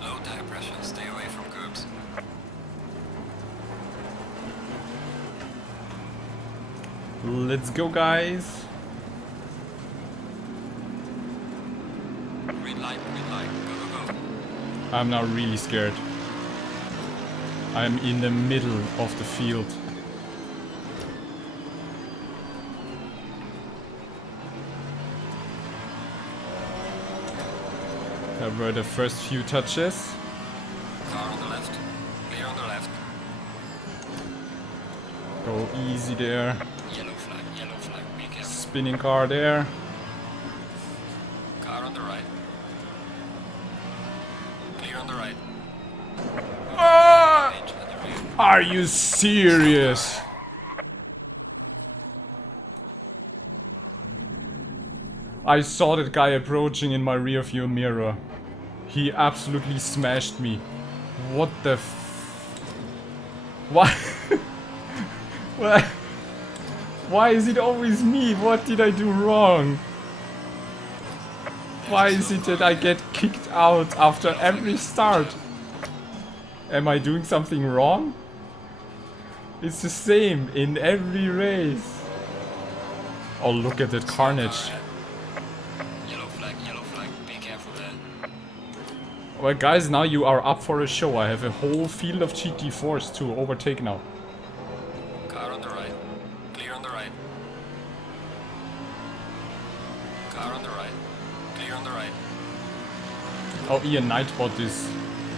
Low tire pressure, stay away from curbs. Let's go, guys. Green light, go, go, go. I'm now really scared. I'm in the middle of the field. There were the first few touches. Car on the left, clear on the left. Go easy there. Yellow flag, be careful. Spinning car there. Car on the right. Clear on the right. Ah! Edge at the rear. Are you serious? I saw that guy approaching in my rear view mirror. He absolutely smashed me. What the Why? Why? Why is it always me? What did I do wrong? Why is it that I get kicked out after every start? Am I doing something wrong? It's the same in every race. Oh, look at that carnage. Yellow flag, be careful there. Well guys, now you are up for a show. I have a whole field of GT4s to overtake now. Car on the right. Clear on the right. Car on the right. Clear on the right. Oh, Ian Nightbot is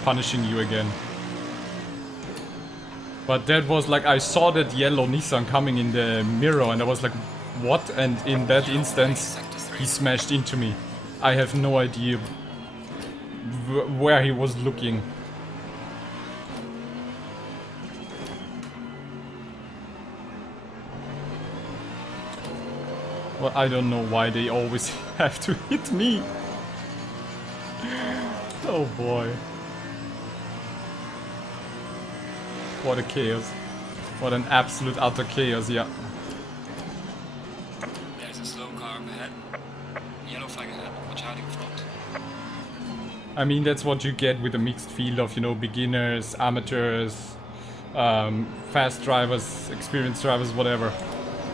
punishing you again. But that was like, I saw that yellow Nissan coming in the mirror and I was like, what? And in that instance, he smashed into me. I have no idea where he was looking. Well, I don't know why they always have to hit me. Oh boy. What a chaos. What an absolute utter chaos, yeah. There's a slow car up ahead. Yellow flag ahead. Watch out in front. I mean, that's what you get with a mixed field of, you know, beginners, amateurs, fast drivers, experienced drivers, whatever.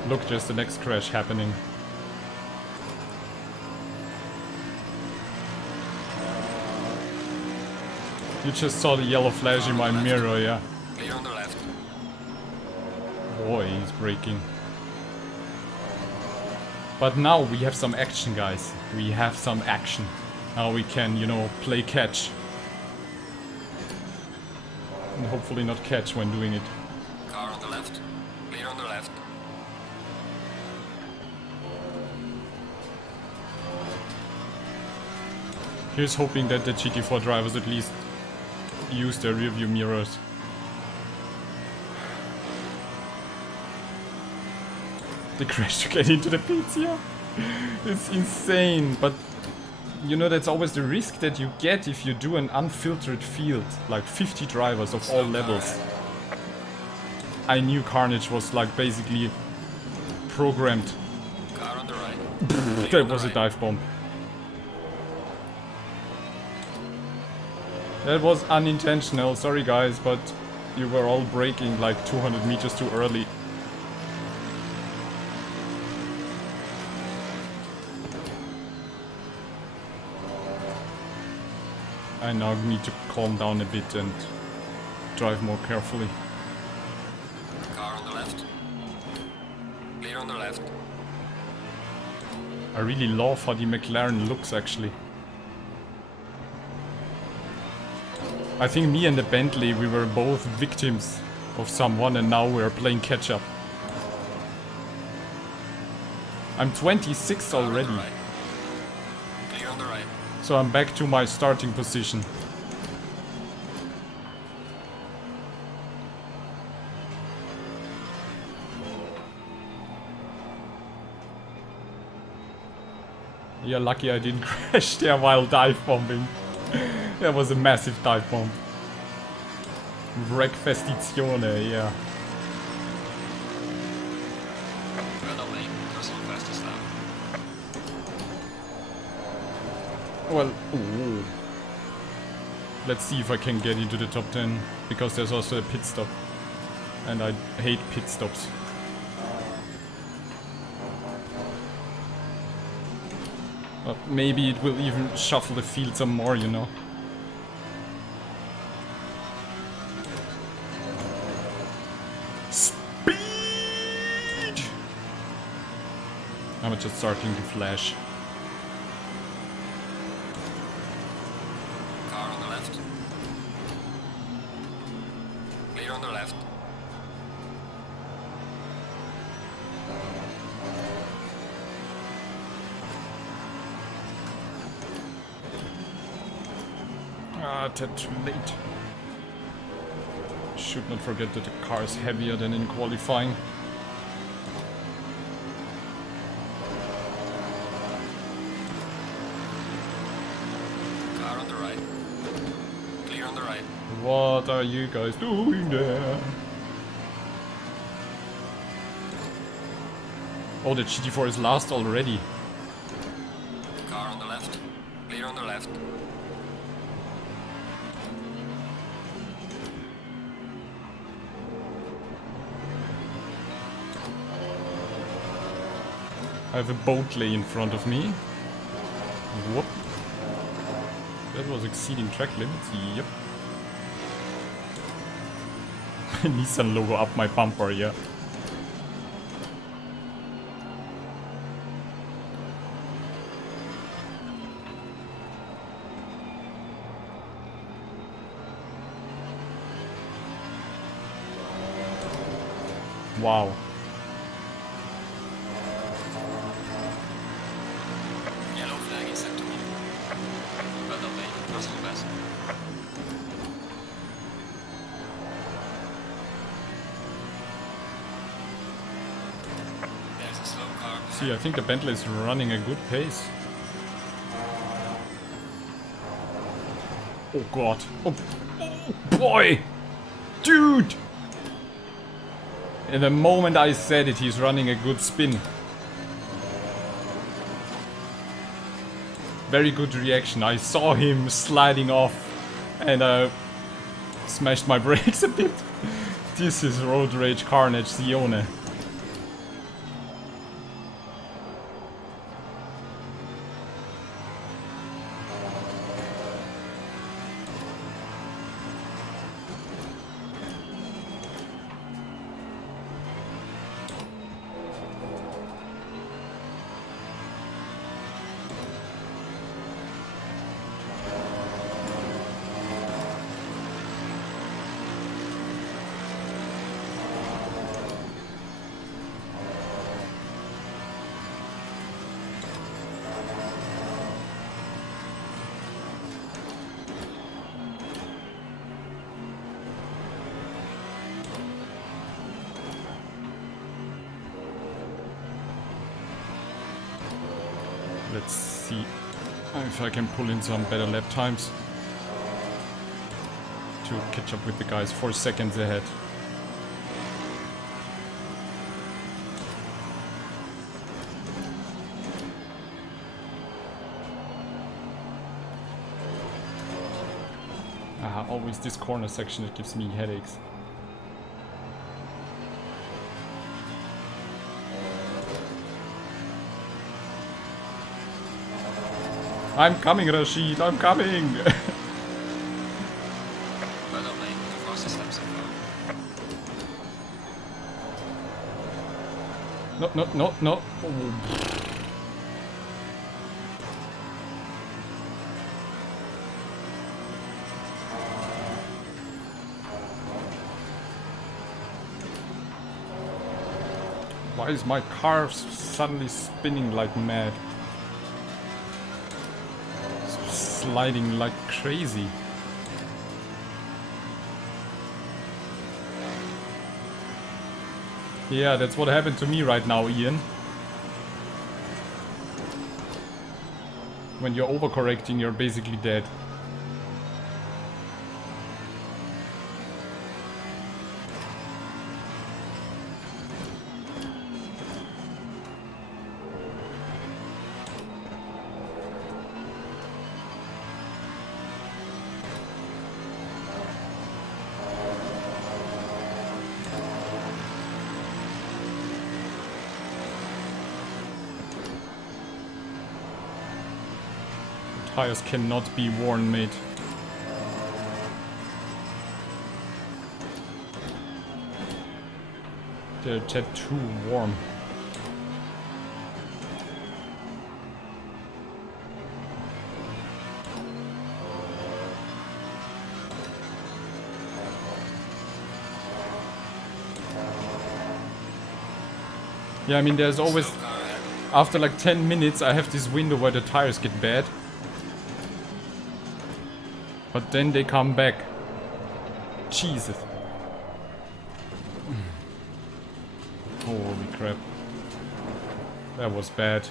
Look, just the next crash happening. You just saw the yellow flash in my mirror, yeah. Clear on the left. Boy, he's braking. But now we have some action, guys. We have some action. Now we can, you know, play catch. And hopefully not catch when doing it. Car on the left. Clear on the left. Here's hoping that the GT4 drivers at least use their rearview mirrors. They crash to get into the pits, yeah. It's insane, but you know, that's always the risk that you get if you do an unfiltered field, like 50 drivers of all levels. I knew Carnage was like basically programmed. Car on the right. That was a dive bomb. That was unintentional, sorry guys, but you were all braking like 200 meters too early. I now need to calm down a bit and drive more carefully. Car on the left. Clear on the left. I really love how the McLaren looks actually. I think me and the Bentley, we were both victims of someone and now we're playing catch up. I'm 26 already. Right. Clear on the right. So I'm back to my starting position. Yeah, lucky I didn't crash there while dive bombing. That was a massive dive bomb. Wreckfestizione, yeah. Well done, mate. Personal fastest lap. Well, ooh. Let's see if I can get into the top 10, because there's also a pit stop. And I hate pit stops. But maybe it will even shuffle the field some more, you know. Speed! I'm just starting to flash. Car on the left. Clear on the left. Ah, tad too late. Should not forget that the car is heavier than in qualifying. Car on the right. Clear on the right. What are you guys doing there? Oh, the GT4 is last already. Car on the left. Clear on the left. I have a boat lay in front of me. Whoop. That was exceeding track limits. Yep. Nissan logo up my bumper, yeah. Wow. Yellow flag is set to me. Well done, mate. That's the best. There's a slow car. See, I think the Bentley is running a good pace. Oh god. Oh, oh boy! Dude! In the moment I said it, he's running a good spin. Very good reaction. I saw him sliding off and smashed my brakes a bit. This is road rage carnage, Sione. Let's see if I can pull in some better lap times to catch up with the guys 4 seconds ahead. Always this corner section that gives me headaches. I'm coming, Rashid, I'm coming! Well done, mate. The fastest lap so far. No. Oh. Why is my car suddenly spinning like mad? Sliding like crazy. Yeah, that's what happened to me right now, Ian. When you're overcorrecting, you're basically dead. Tires cannot be worn, mate. They're too warm. Yeah, I mean, there's always... After like 10 minutes, I have this window where the tires get bad. But then they come back. Jesus. Holy crap. That was bad.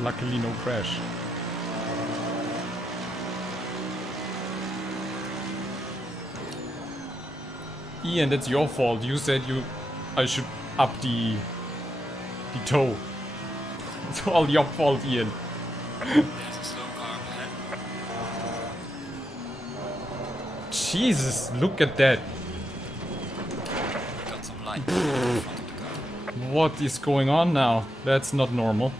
Luckily no crash. Ian, that's your fault. You said I should up the toe. It's all your fault, Ian. There's a slow car ahead. Jesus, look at that. Got some light in front of the car. What is going on now? That's not normal.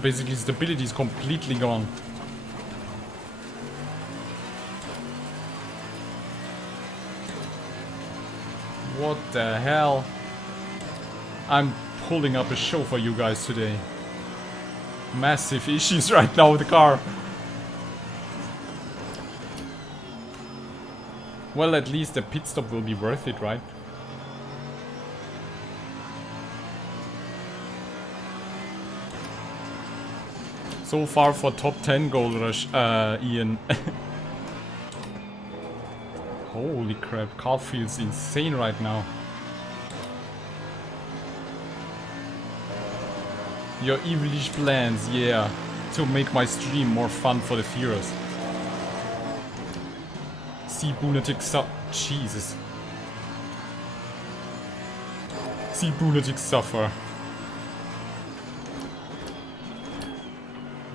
Basically stability is completely gone. What the hell? I'm pulling up a show for you guys today. Massive issues right now with the car. Well, at least the pit stop will be worth it, right? So far for top 10 gold rush, Ian. Holy crap, car feels insane right now. Your evilish plans, yeah, to make my stream more fun for the viewers. See Lunatic Jesus. See Lunatic suffer.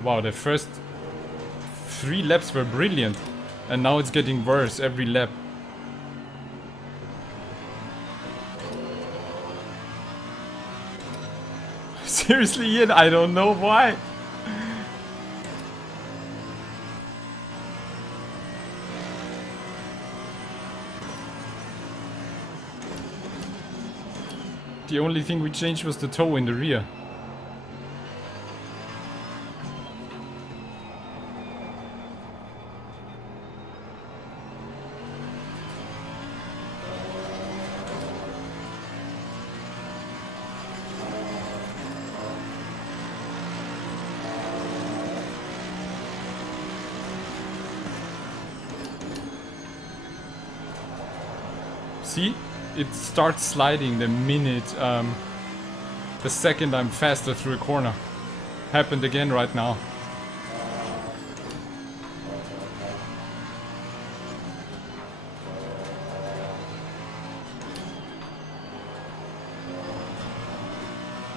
Wow, the first 3 laps were brilliant. And now it's getting worse every lap. Seriously, Ian, I don't know why. The only thing we changed was the toe in the rear. See? It starts sliding the minute, the second I'm faster through a corner. Happened again right now.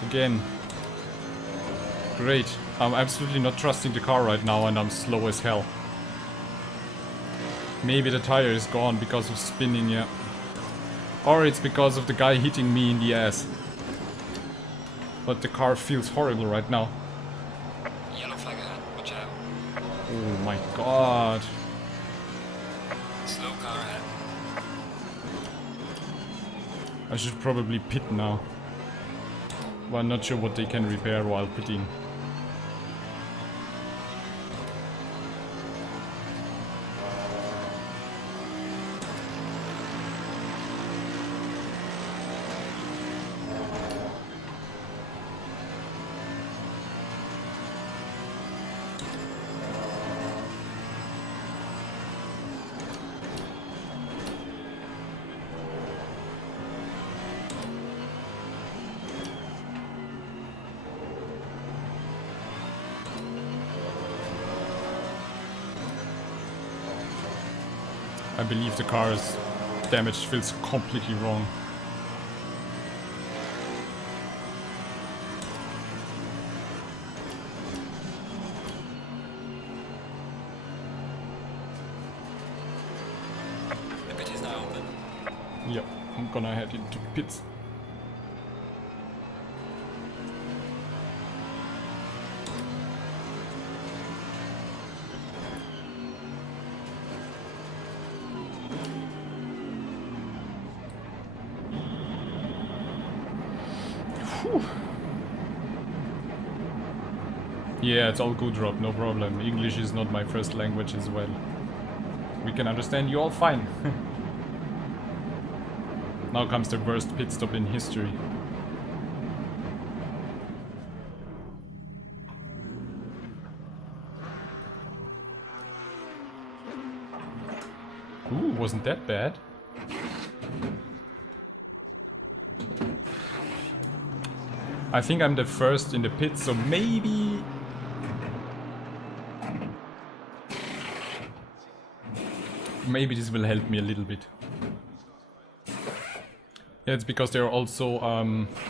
Again. Great. I'm absolutely not trusting the car right now and I'm slow as hell. Maybe the tire is gone because of spinning, yeah. Or it's because of the guy hitting me in the ass. But the car feels horrible right now. Yellow flag ahead, watch out. Oh my god. Slow car ahead. I should probably pit now. Well, I'm not sure what they can repair while pitting. I believe the car is damaged, feels completely wrong. The pit is now open. Yep, I'm gonna head into pits. Yeah, it's all good, Rob, no problem. English is not my first language as well. We can understand you all fine. Now comes the worst pit stop in history. Ooh, wasn't that bad. I think I'm the first in the pit, so maybe... Maybe this will help me a little bit. Yeah, it's because they're also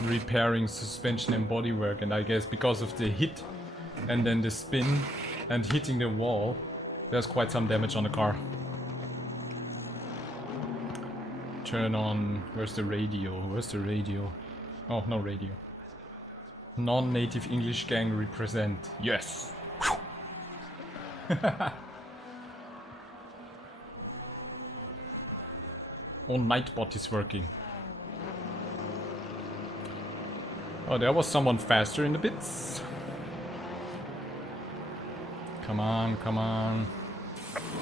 repairing suspension and bodywork, and I guess because of the hit and then the spin and hitting the wall, there's quite some damage on the car. Turn on... Where's the radio? Where's the radio? Oh, no radio. Non-native English gang represent. Yes! Oh, Nightbot is working. Oh, there was someone faster in the bits. Come on, come on.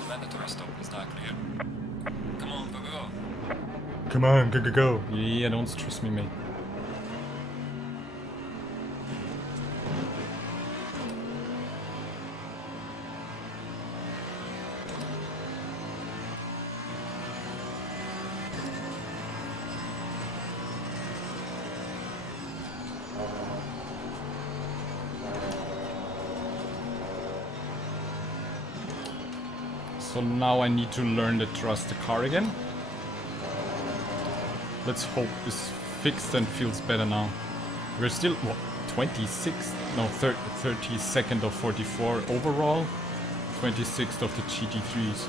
Mandatory stop is not clear. Come on, go, go, go. Come on, go, go, go. Yeah, don't stress me, mate. So now I need to learn to trust the car again. Let's hope this fixed and feels better now. We're still, what, 26th? No, 32nd of 44 overall. 26th of the GT3s.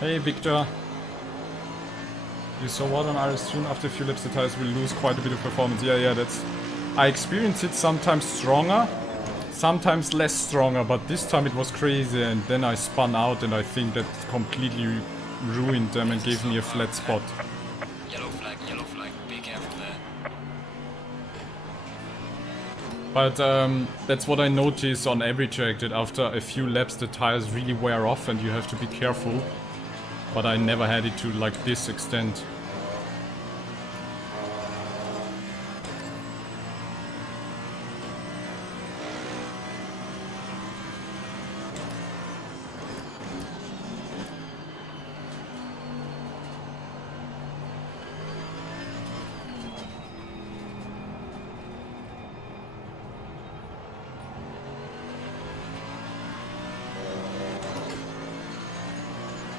Hey Victor, you saw what on our stream? After a few laps the tires will lose quite a bit of performance. Yeah, that's... I experienced it sometimes stronger, sometimes less stronger, but this time it was crazy and then I spun out and I think that completely ruined them and gave me a flat spot. Yellow flag, be careful there. But that's what I notice on every track, that after a few laps the tires really wear off and you have to be careful. But I never had it to like this extent.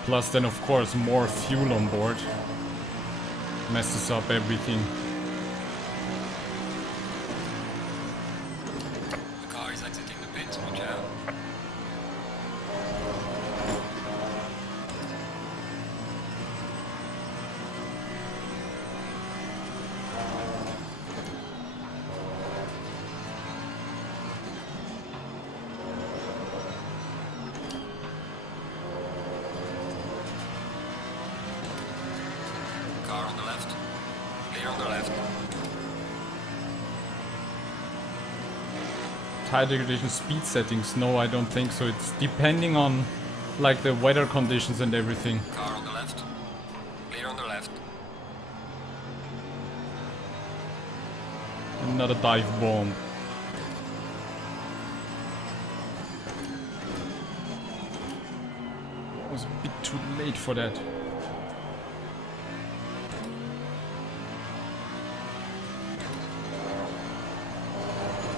Plus then of course more fuel on board messes up everything. The car is exiting the pit, watch out. Car on the left. Clear on the left. Tire degradation speed settings? No, I don't think so. It's depending on like the weather conditions and everything. Car on the left. Clear on the left. Another dive bomb. I was a bit too late for that.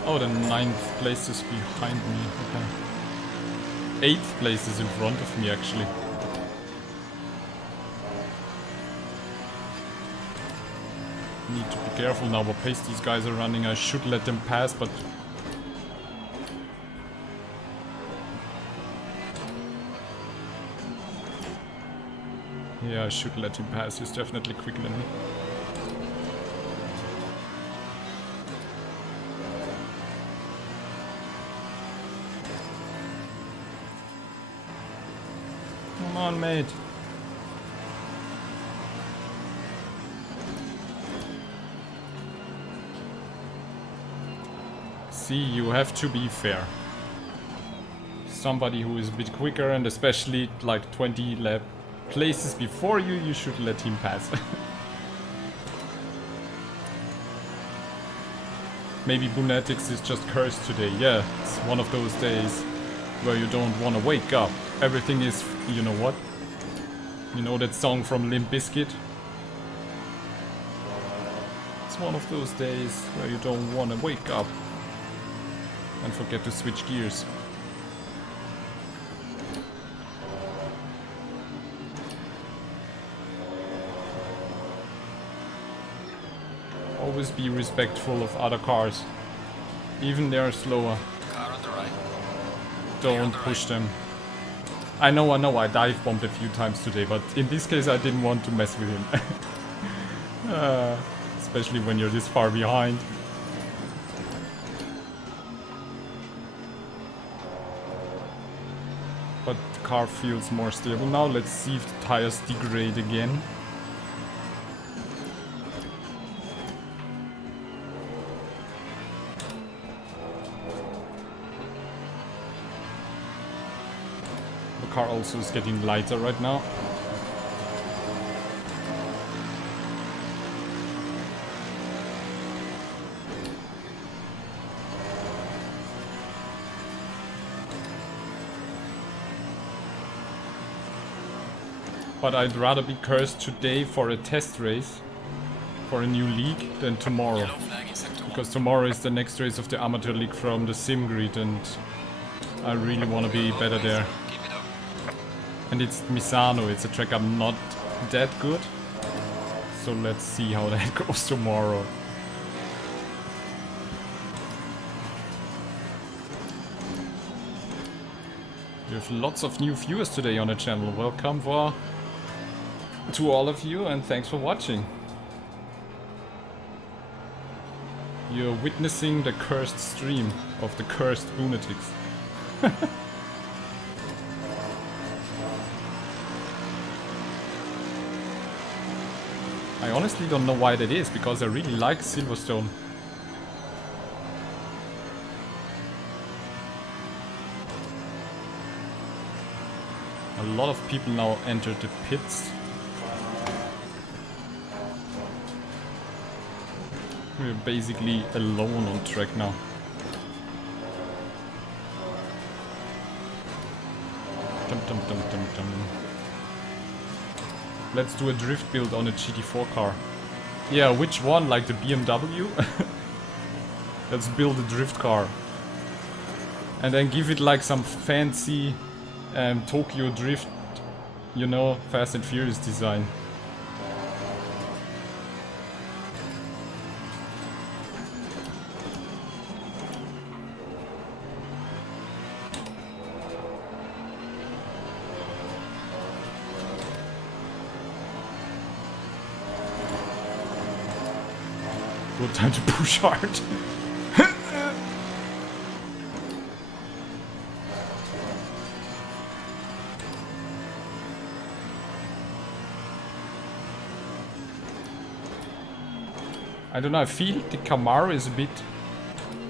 Oh, the 9th place is behind me. Okay. 8th place is in front of me, actually. Need to be careful now what pace these guys are running. I should let them pass, but... Yeah, I should let him pass. He's definitely quicker than me. Come on, mate. See, you have to be fair. Somebody who is a bit quicker and especially like 20 lap places before you, you should let him pass. Maybe Bunetics is just cursed today. Yeah, it's one of those days where you don't want to wake up. Everything is, you know what? You know that song from Limp Bizkit? It's one of those days where you don't want to wake up and forget to switch gears. Always be respectful of other cars, even they are slower. Car on the right. Don't push them. I know, I dive bombed a few times today, but in this case I didn't want to mess with him. Especially when you're this far behind. But the car feels more stable now. Let's see if the tires degrade again. The car also is getting lighter right now. But I'd rather be cursed today for a test race, for a new league, than tomorrow. Yellow flag in sector 1. Because tomorrow is the next race of the amateur league from the sim grid, and I really want to be better there. Keep it up. And it's Misano, it's a track I'm not that good. So let's see how that goes tomorrow. We have lots of new viewers today on the channel. Welcome to all of you and thanks for watching. You're witnessing the cursed stream of the cursed lunatics. I honestly don't know why that is, because I really like Silverstone. A lot of people now enter the pits. We're basically alone on track now. Dum dum dum dum dum. Let's do a drift build on a GT4 car. Yeah, which one? Like the BMW? Let's build a drift car. And then give it like some fancy Tokyo Drift, you know, Fast and Furious design. Good time to push hard. I don't know, I feel the Camaro is a bit...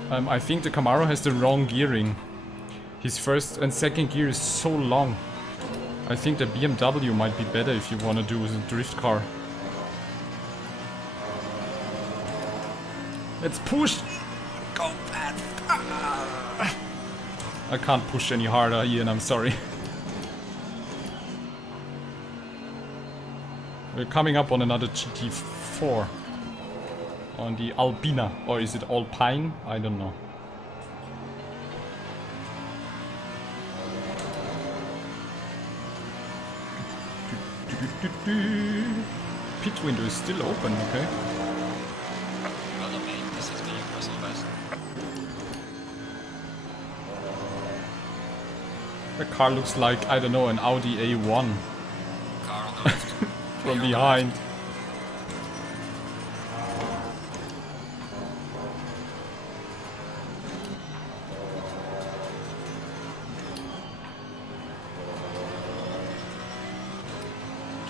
I think the Camaro has the wrong gearing. His first and second gear is so long. I think the BMW might be better if you want to do a drift car. Let's push! Go fast! Ah. I can't push any harder, Ian, I'm sorry. We're coming up on another GT4. On the Albina, or is it Alpine? I don't know. Pit window is still open, okay. Well done, mate. This has been your personal best. The car looks like, I don't know, an Audi A1 Car on the left. from behind.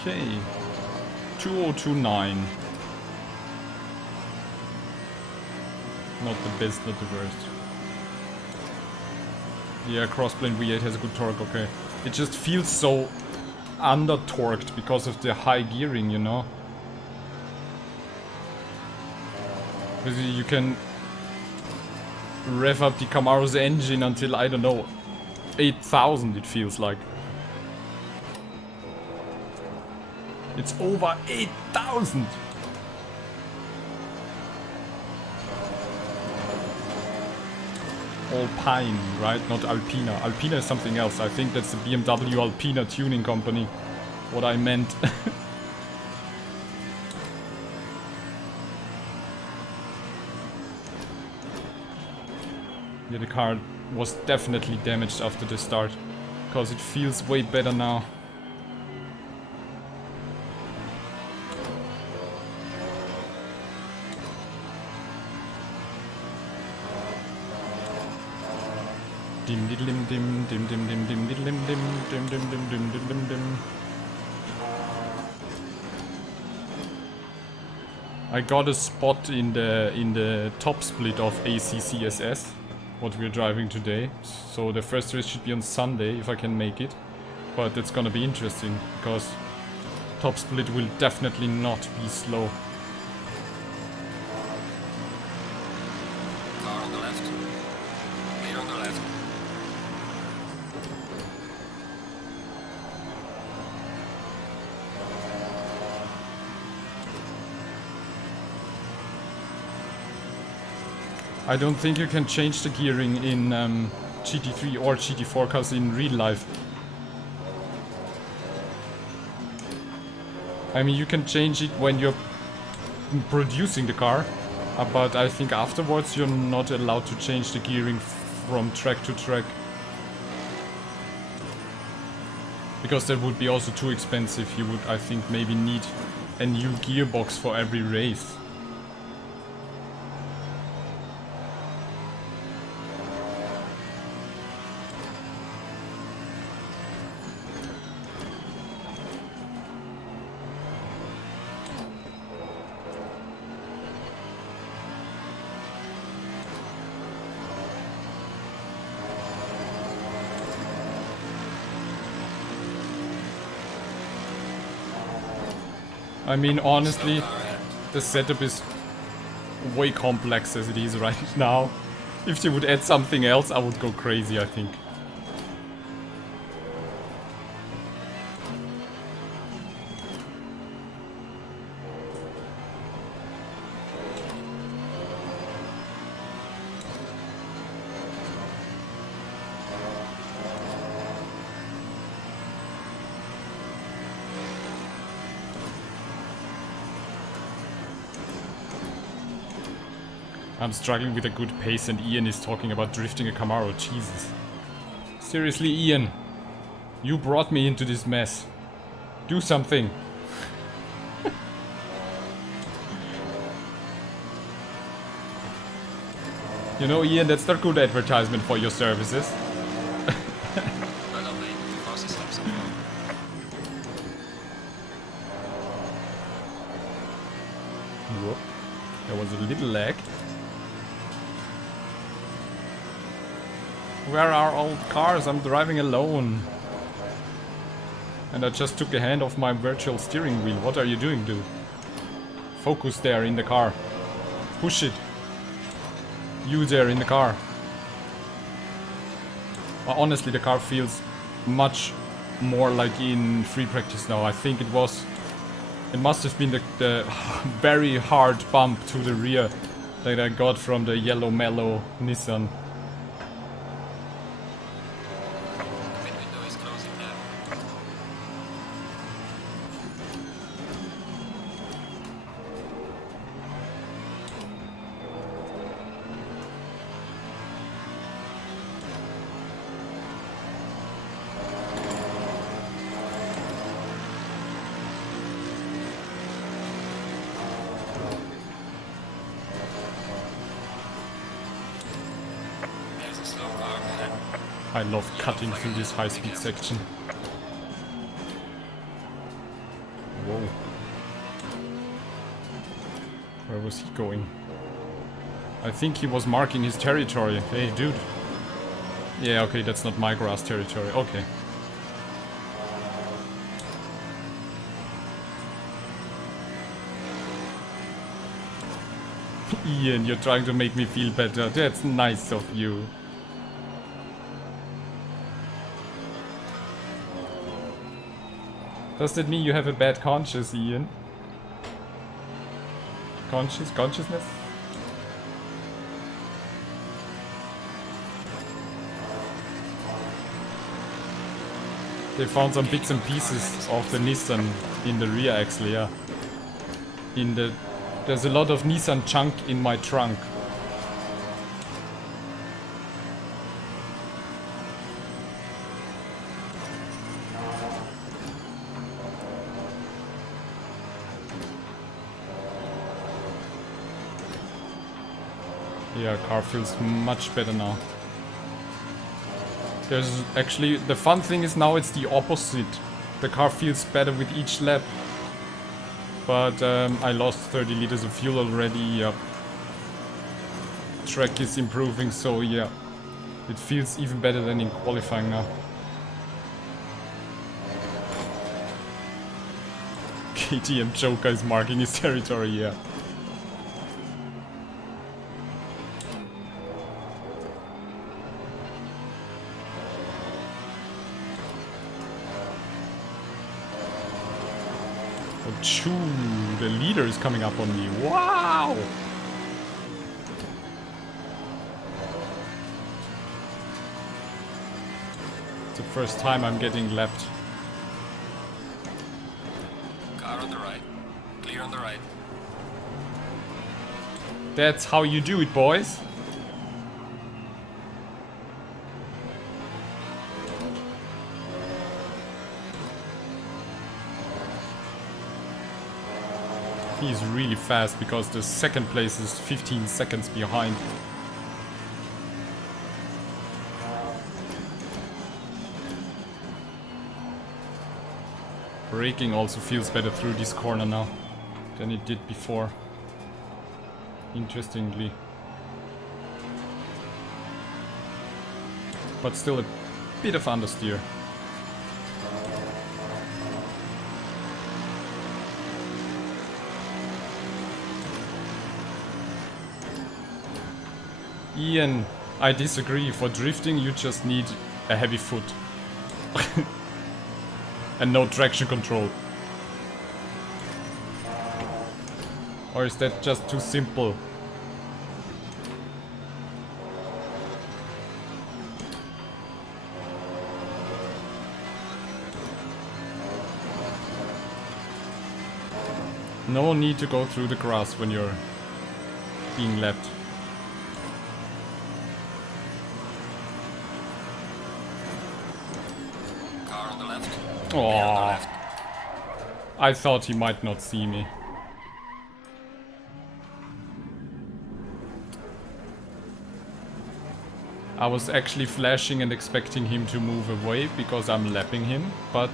Okay. 2029. Not the best, not the worst. Yeah, crossplane V8 has a good torque, okay. It just feels so under-torqued because of the high gearing, you know? Because you can rev up the Camaro's engine until, I don't know, 8,000 it feels like. It's over 8,000! Alpine, right? Not Alpina. Alpina is something else. I think that's the BMW Alpina tuning company. What I meant. Yeah, the car was definitely damaged after the start. Because it feels way better now. Dim dim dim dim dim dim dim dim dim dim dim dim dim dim dim dim dim. I got a spot in the top split of ACCSS, what we're driving today. So the first race should be on Sunday if I can make it. But it's gonna be interesting because top split will definitely not be slow. Car on the left. Clear on the left. I don't think you can change the gearing in GT3 or GT4 cars in real life. I mean, you can change it when you're producing the car, but I think afterwards you're not allowed to change the gearing from track to track. Because that would be also too expensive. You would, I think, maybe need a new gearbox for every race. I mean, honestly, the setup is way complex as it is right now. If they would add something else, I would go crazy, I think. I'm struggling with a good pace and Ian is talking about drifting a Camaro. Jesus. Seriously, Ian. You brought me into this mess. Do something. You know, Ian, that's not good advertisement for your services. Well, I'll make the fastest lap so far. Whoop. There was a little lag. Where are all the cars? I'm driving alone. And I just took a hand off my virtual steering wheel. What are you doing, dude? Focus there in the car. Push it. You there in the car. Well, honestly, the car feels much more like in free practice now. I think it must have been the very hard bump to the rear that I got from the yellow mellow Nissan. The pit window is closing now. There's a slow car ahead. I love cutting through this high-speed section. Where was he going? I think he was marking his territory. Hey, dude. Yeah, okay, that's not my grass territory. Okay. Ian, you're trying to make me feel better. That's nice of you. Does that mean you have a bad conscience, Ian? Consciousness? They found some bits and pieces of the Nissan in the rear axle, yeah. There's a lot of Nissan junk in my trunk. Yeah, car feels much better now. There's actually, the fun thing is now it's the opposite. The car feels better with each lap. But I lost 30 liters of fuel already, yeah. Track is improving, so yeah. It feels even better than in qualifying now. KTM Joker is marking his territory, yeah. Choo, the leader is coming up on me. Wow! It's the first time I'm getting lapped. Car on the right. Clear on the right. That's how you do it, boys. He's really fast because the second place is 15 seconds behind. Braking also feels better through this corner now than it did before. Interestingly. But still a bit of understeer. Ian, I disagree. For drifting, you just need a heavy foot. And no traction control. Or is that just too simple? No need to go through the grass when you're being lapped. Oh, I thought he might not see me. I was actually flashing and expecting him to move away because I'm lapping him, but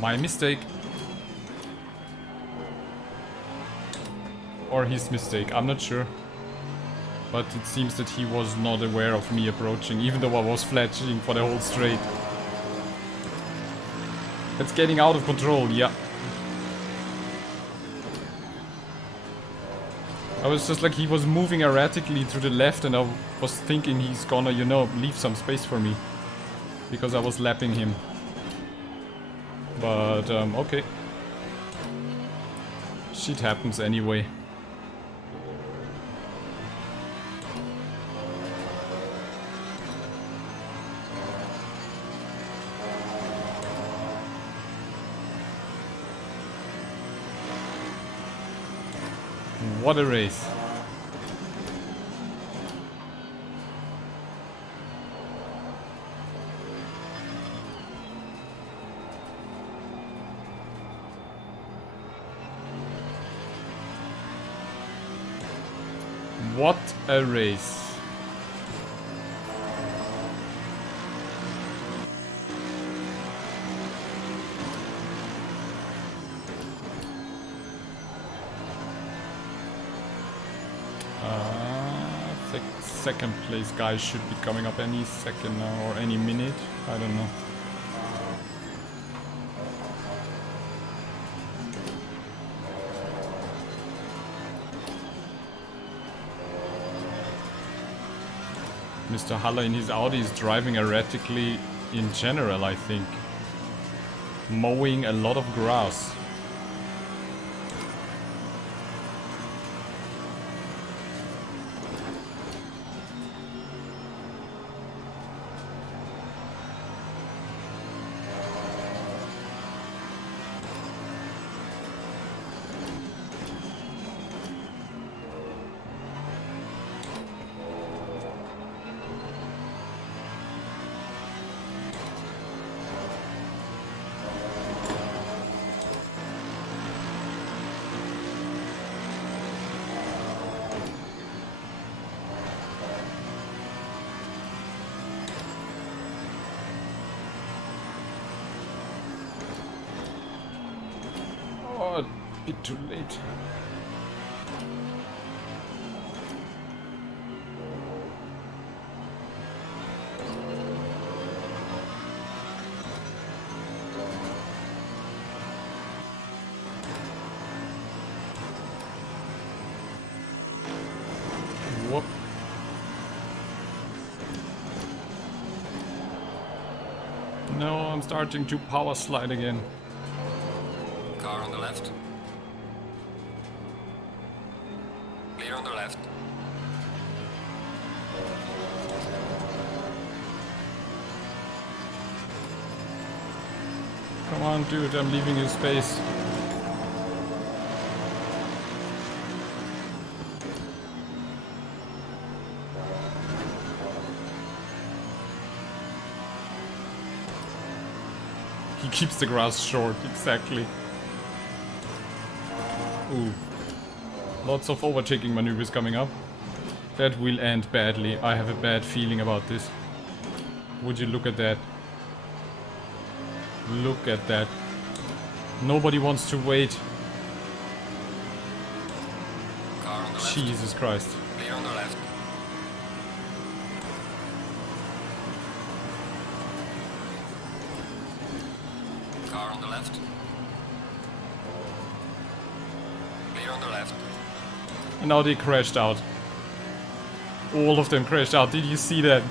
my mistake. Or his mistake, I'm not sure. But it seems that he was not aware of me approaching, even though I was flashing for the whole straight. It's getting out of control, yeah. I was just like, he was moving erratically to the left and I was thinking he's gonna, you know, leave some space for me. Because I was lapping him. But, okay. Shit happens anyway. What a race. What a race. second place guy should be coming up any second now or any minute. I don't know. Mr. Haller in his Audi is driving erratically in general, I think. Mowing a lot of grass. A bit too late. Whoop. No, I'm starting to power slide again. Car on the left. Clear on the left. Come on, dude, I'm leaving you space. He keeps the grass short, exactly. Ooh. Lots of overtaking maneuvers coming up. That will end badly. I have a bad feeling about this. Would you look at that? Look at that. Nobody wants to wait. Car on the left. Jesus Christ. Clear on the left. Car on the left. Clear on the left. And now they crashed out. All of them crashed out. Did you see that?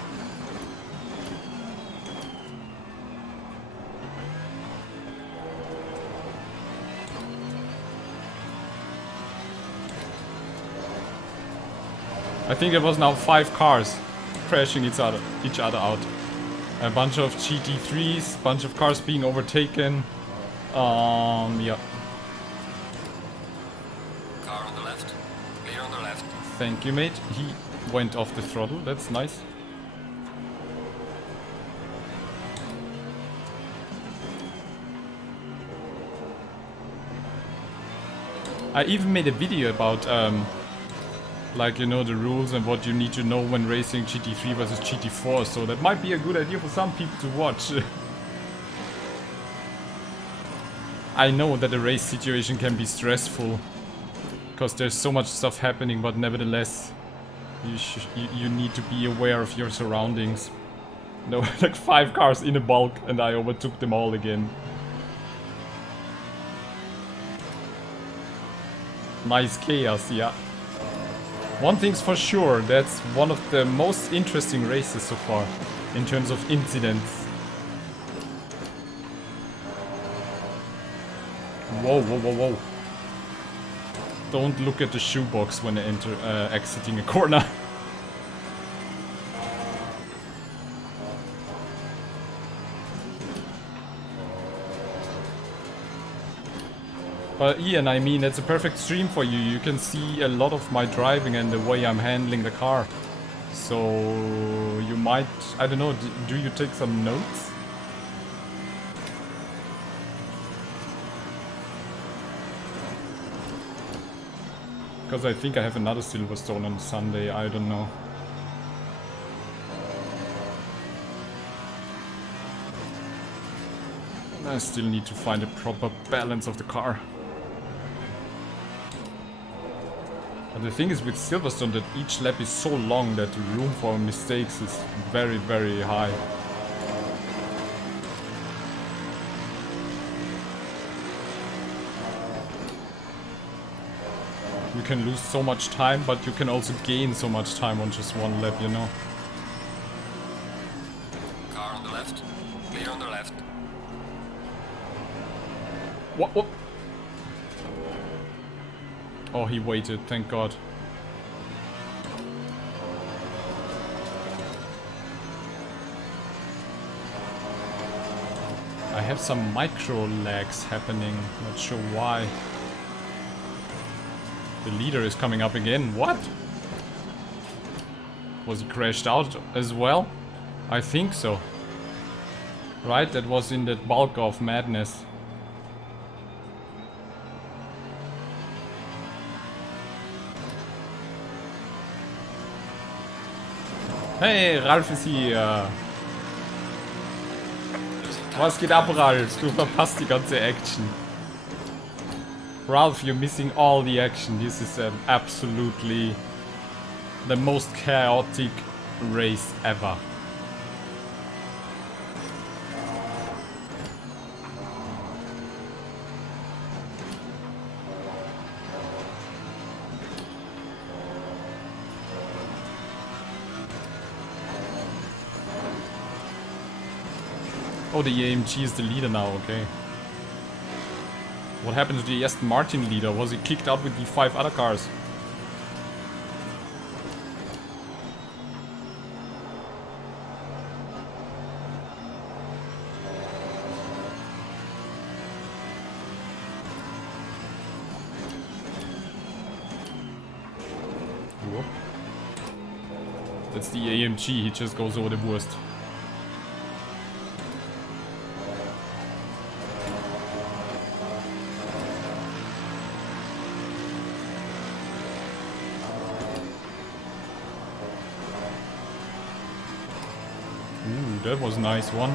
I think it was now 5 cars crashing each other out. A bunch of GT3s, bunch of cars being overtaken. Yeah. Car on the left. Clear on the left. Thank you, mate. He went off the throttle. That's nice. I even made a video about like, you know, the rules and what you need to know when racing GT3 versus GT4, so that might be a good idea for some people to watch. I know that the race situation can be stressful because there's so much stuff happening, but nevertheless you need to be aware of your surroundings. There were like 5 cars in a bulk and I overtook them all again. Nice chaos, yeah. One thing's for sure, that's one of the most interesting races so far, in terms of incidents. Whoa, whoa, whoa, whoa. Don't look at the shoebox when exiting a corner. But Ian, I mean, it's a perfect stream for you. You can see a lot of my driving and the way I'm handling the car. So you might, I don't know, do you take some notes? Because I think I have another Silverstone on Sunday, I don't know. I still need to find a proper balance of the car. But the thing is with Silverstone that each lap is so long that the room for mistakes is very, very high. You can lose so much time, but you can also gain so much time on just one lap, you know. Car on the left. Clear on the left. What? Oh, he waited, thank God. I have some micro lags happening, not sure why. The leader is coming up again. What? Was he crashed out as well? I think so. Right, that was in that bulk of madness. Hey, Ralf ist hier. Was geht ab, Ralf? Du verpasst die ganze Action. Ralph, you're missing all the action. This is absolutely the most chaotic race ever. Oh, the AMG is the leader now, okay. What happened to the Aston Martin leader? Was he kicked out with the 5 other cars? Whoop. That's the AMG, he just goes over the worst. That was a nice one.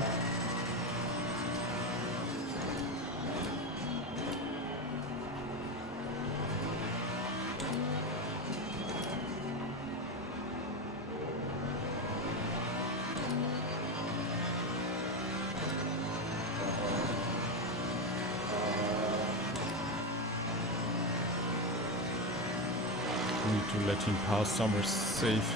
Need to let him pass somewhere safe.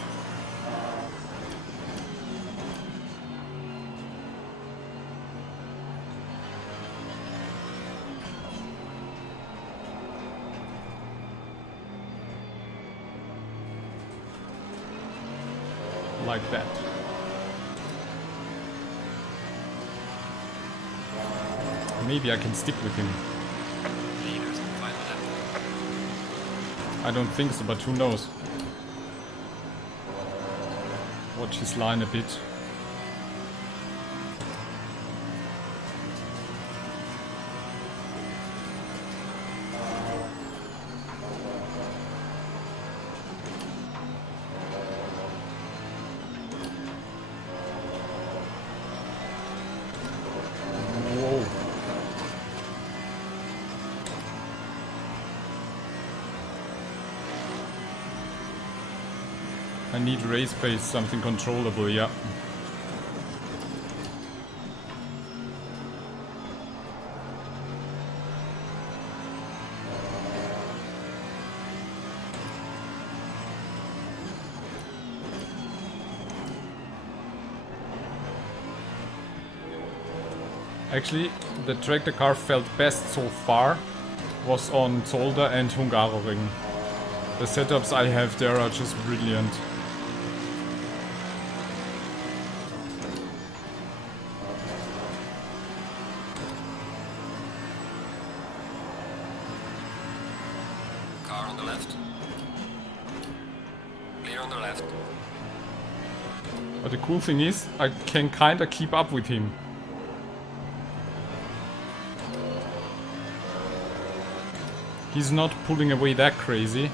Like that. Maybe I can stick with him. I don't think so, but who knows? Watch his line a bit. I need race pace, something controllable, yeah. Actually, the track the car felt best so far was on Zolder and Hungaroring. The setups I have there are just brilliant. Car on the left. Clear on the left. But the cool thing is, I can kinda keep up with him. He's not pulling away that crazy.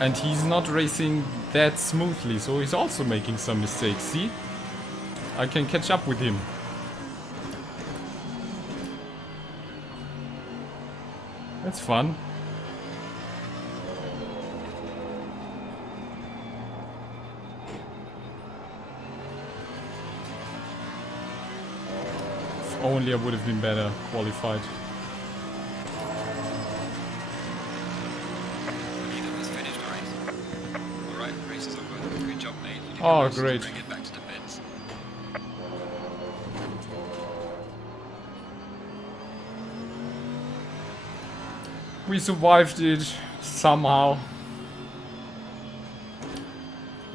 And he's not racing that smoothly, so he's also making some mistakes, see? I can catch up with him. That's fun. If only I would have been better qualified. Neither of us finished the race. Alright, race is over. Good job, mate. You Oh, can great. bring it back to the pits. We survived it somehow.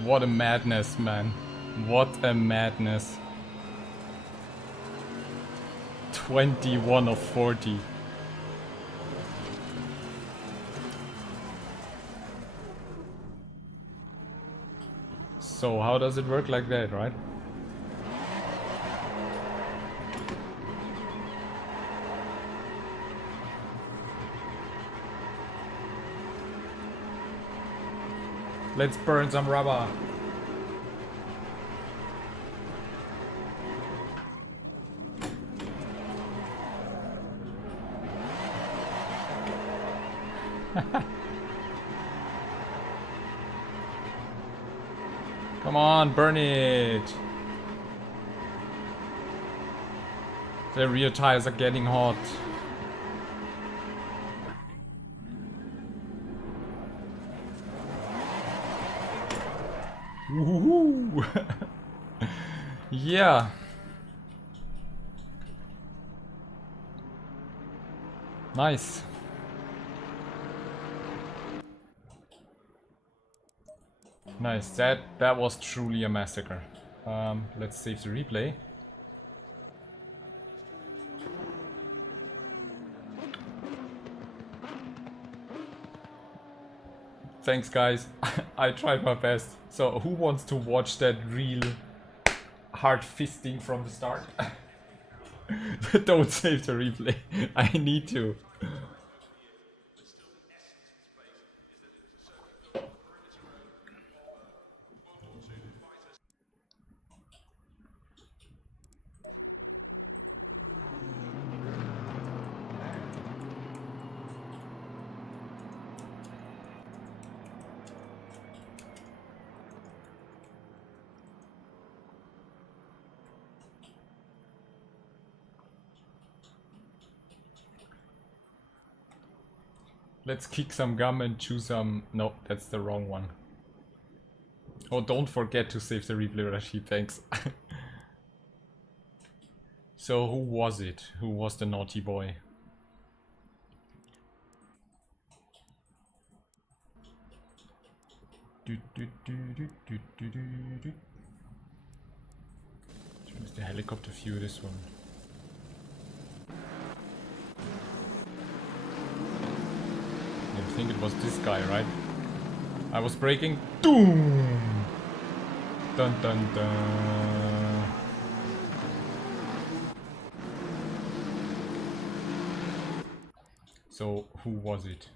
What a madness, man. What a madness. 21 of 40. So how does it work like that, right? Let's burn some rubber. Come on, burn it. The rear tires are getting hot. Woohoo! Yeah. Nice. Nice. That was truly a massacre. Let's save the replay. Thanks, guys. I tried my best. So, who wants to watch that real hard fisting from the start? Don't save the replay. I need to. Let's kick some gum and chew some... No, that's the wrong one. Oh, don't forget to save the replay, Rashid, thanks. So, who was it? Who was the naughty boy? Choose the helicopter view, this one. I think it was this guy, right? I was braking. Doom! Dun dun dun. So, who was it?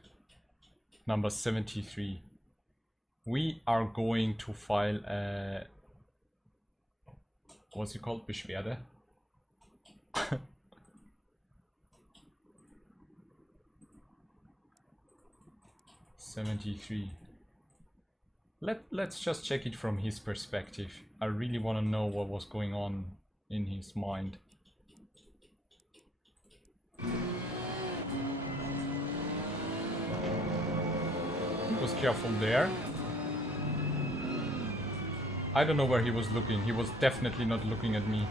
Number 73. We are going to file a... What's it called? Beschwerde? 73. Let's just check it from his perspective. I really want to know what was going on in his mind. He was careful there. I don't know where he was looking. He was definitely not looking at me.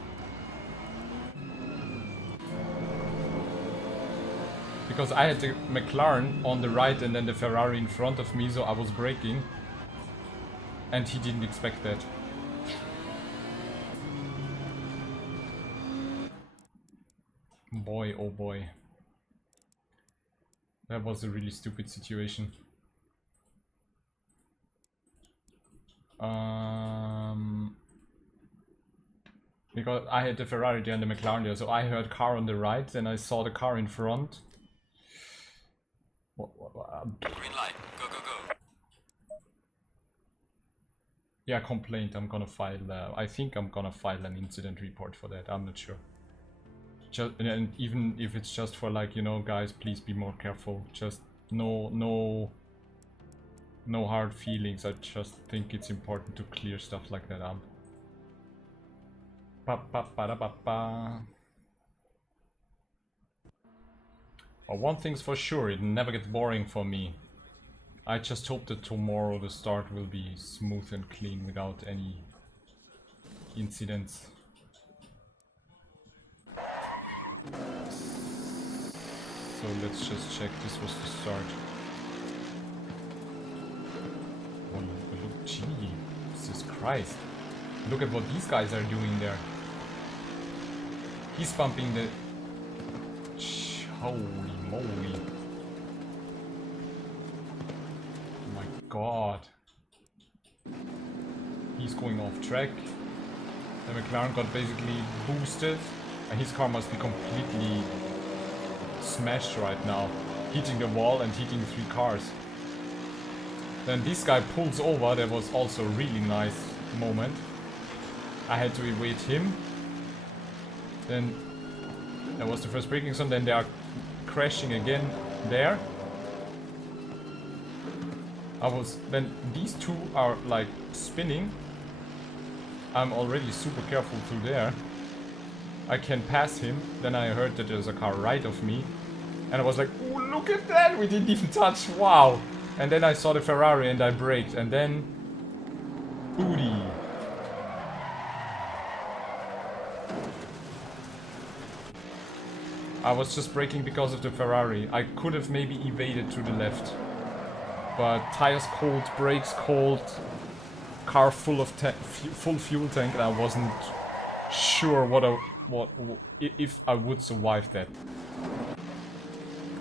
Because I had the McLaren on the right and then the Ferrari in front of me, so I was braking. And he didn't expect that. Boy, oh boy. That was a really stupid situation. Because I had the Ferrari there and the McLaren there, so I heard car on the right, then I saw the car in front. Green light, go, go, go. Yeah, complaint. I'm gonna file. I think I'm gonna file an incident report for that. I'm not sure. Just and even if it's just for like, you know, guys, please be more careful. Just no hard feelings. I just think it's important to clear stuff like that up. Pa pa pa da pa pa. But one thing's for sure, it never gets boring for me. I just hope that tomorrow the start will be smooth and clean without any incidents. So let's just check, this was the start. Oh, look, Jesus Christ. Look at what these guys are doing there. He's bumping the... Holy moly. Oh my god. He's going off track. The McLaren got basically boosted. And his car must be completely smashed right now. Hitting the wall and hitting 3 cars. Then this guy pulls over. That was also a really nice moment. I had to evade him. Then that was the first braking zone. Then they are crashing again there. Then these two are like spinning. I'm already super careful through there. I can pass him. Then I heard that there's a car right of me. And I was like, oh, look at that! We didn't even touch. Wow! And then I saw the Ferrari and I braked. And then... booty. I was just braking because of the Ferrari. I could have maybe evaded to the left. But tires cold, brakes cold, car full of full fuel tank, and I wasn't sure if I would survive that.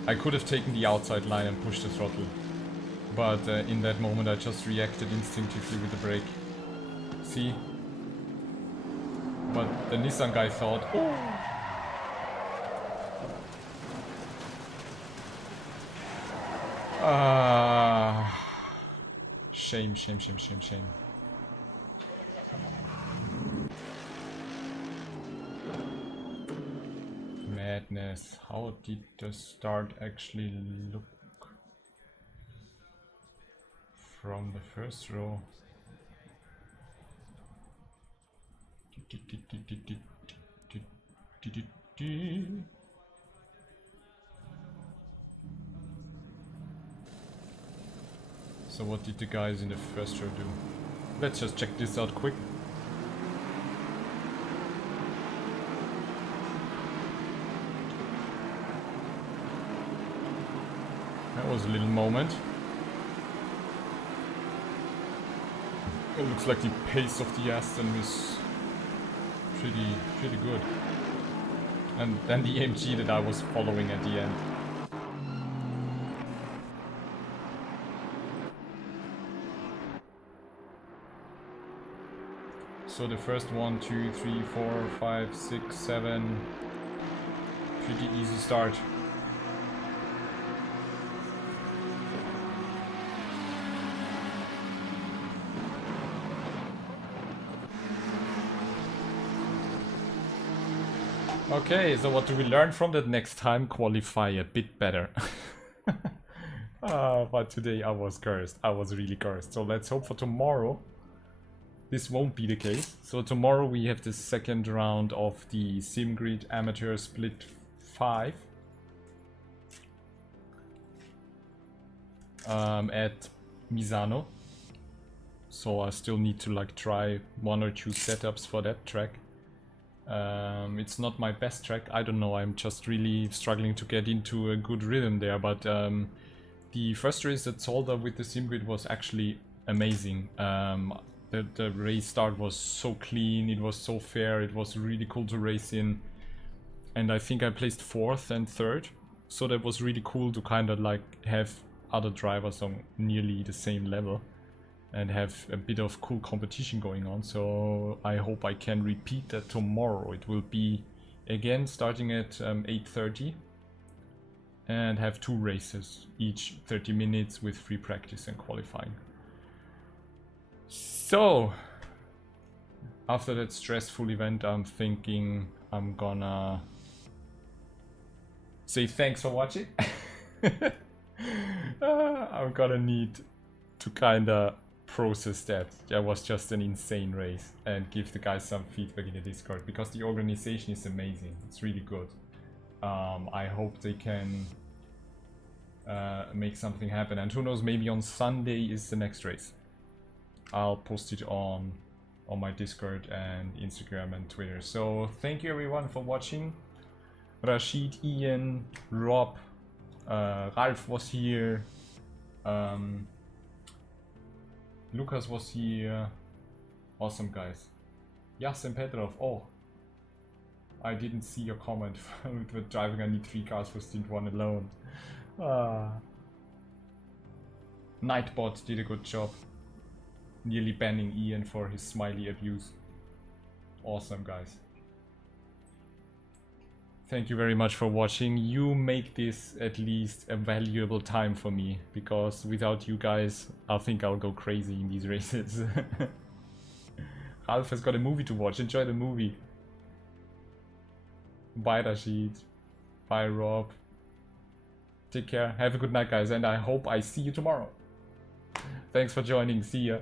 I could have taken the outside line and pushed the throttle. But in that moment I just reacted instinctively with the brake. See? But the Nissan guy thought, oh! Shame, shame, shame, shame, shame. Madness. How did the start actually look from the first row? So what did the guys in the first row do? Let's just check this out quick. That was a little moment. It looks like the pace of the Aston is pretty good. And then the AMG that I was following at the end. So the first 1, 2, 3, 4, 5, 6, 7. Pretty easy start. Okay, so what do we learn from that? Next time, qualify a bit better. But today I was cursed. I was really cursed. So let's hope for tomorrow this won't be the case. So tomorrow we have the second round of the SimGrid Amateur Split 5 at Misano. So I still need to like try 1 or 2 setups for that track. It's not my best track, I don't know, I'm just really struggling to get into a good rhythm there, but the first race at Zolder with the SimGrid was actually amazing. The race start was so clean, it was so fair, it was really cool to race in, and I think I placed 4th and 3rd, so that was really cool to kind of like have other drivers on nearly the same level and have a bit of cool competition going on. So I hope I can repeat that tomorrow. It will be again starting at 8:30 and have 2 races, each 30 minutes with free practice and qualifying. So after that stressful event, I'm thinking I'm gonna say thanks for watching. I'm gonna need to kinda process that. That was just an insane race, and give the guys some feedback in the Discord, because the organization is amazing. It's really good. I hope they can make something happen. And who knows, maybe on Sunday is the next race. I'll post it on my Discord and Instagram and Twitter. So thank you everyone for watching. Rashid, Ian, Rob, Ralph was here, Lucas was here. Awesome guys. Yasin Petrov, oh, I didn't see your comment. With driving I need 3 cars for stint 1 alone. Nightbot did a good job. Nearly banning Ian for his smiley abuse. Awesome guys. Thank you very much for watching. You make this at least a valuable time for me, because without you guys, I think I'll go crazy in these races. Ralph has got a movie to watch. Enjoy the movie. Bye Rashid. Bye Rob. Take care. Have a good night guys, and I hope I see you tomorrow. Thanks for joining. See ya.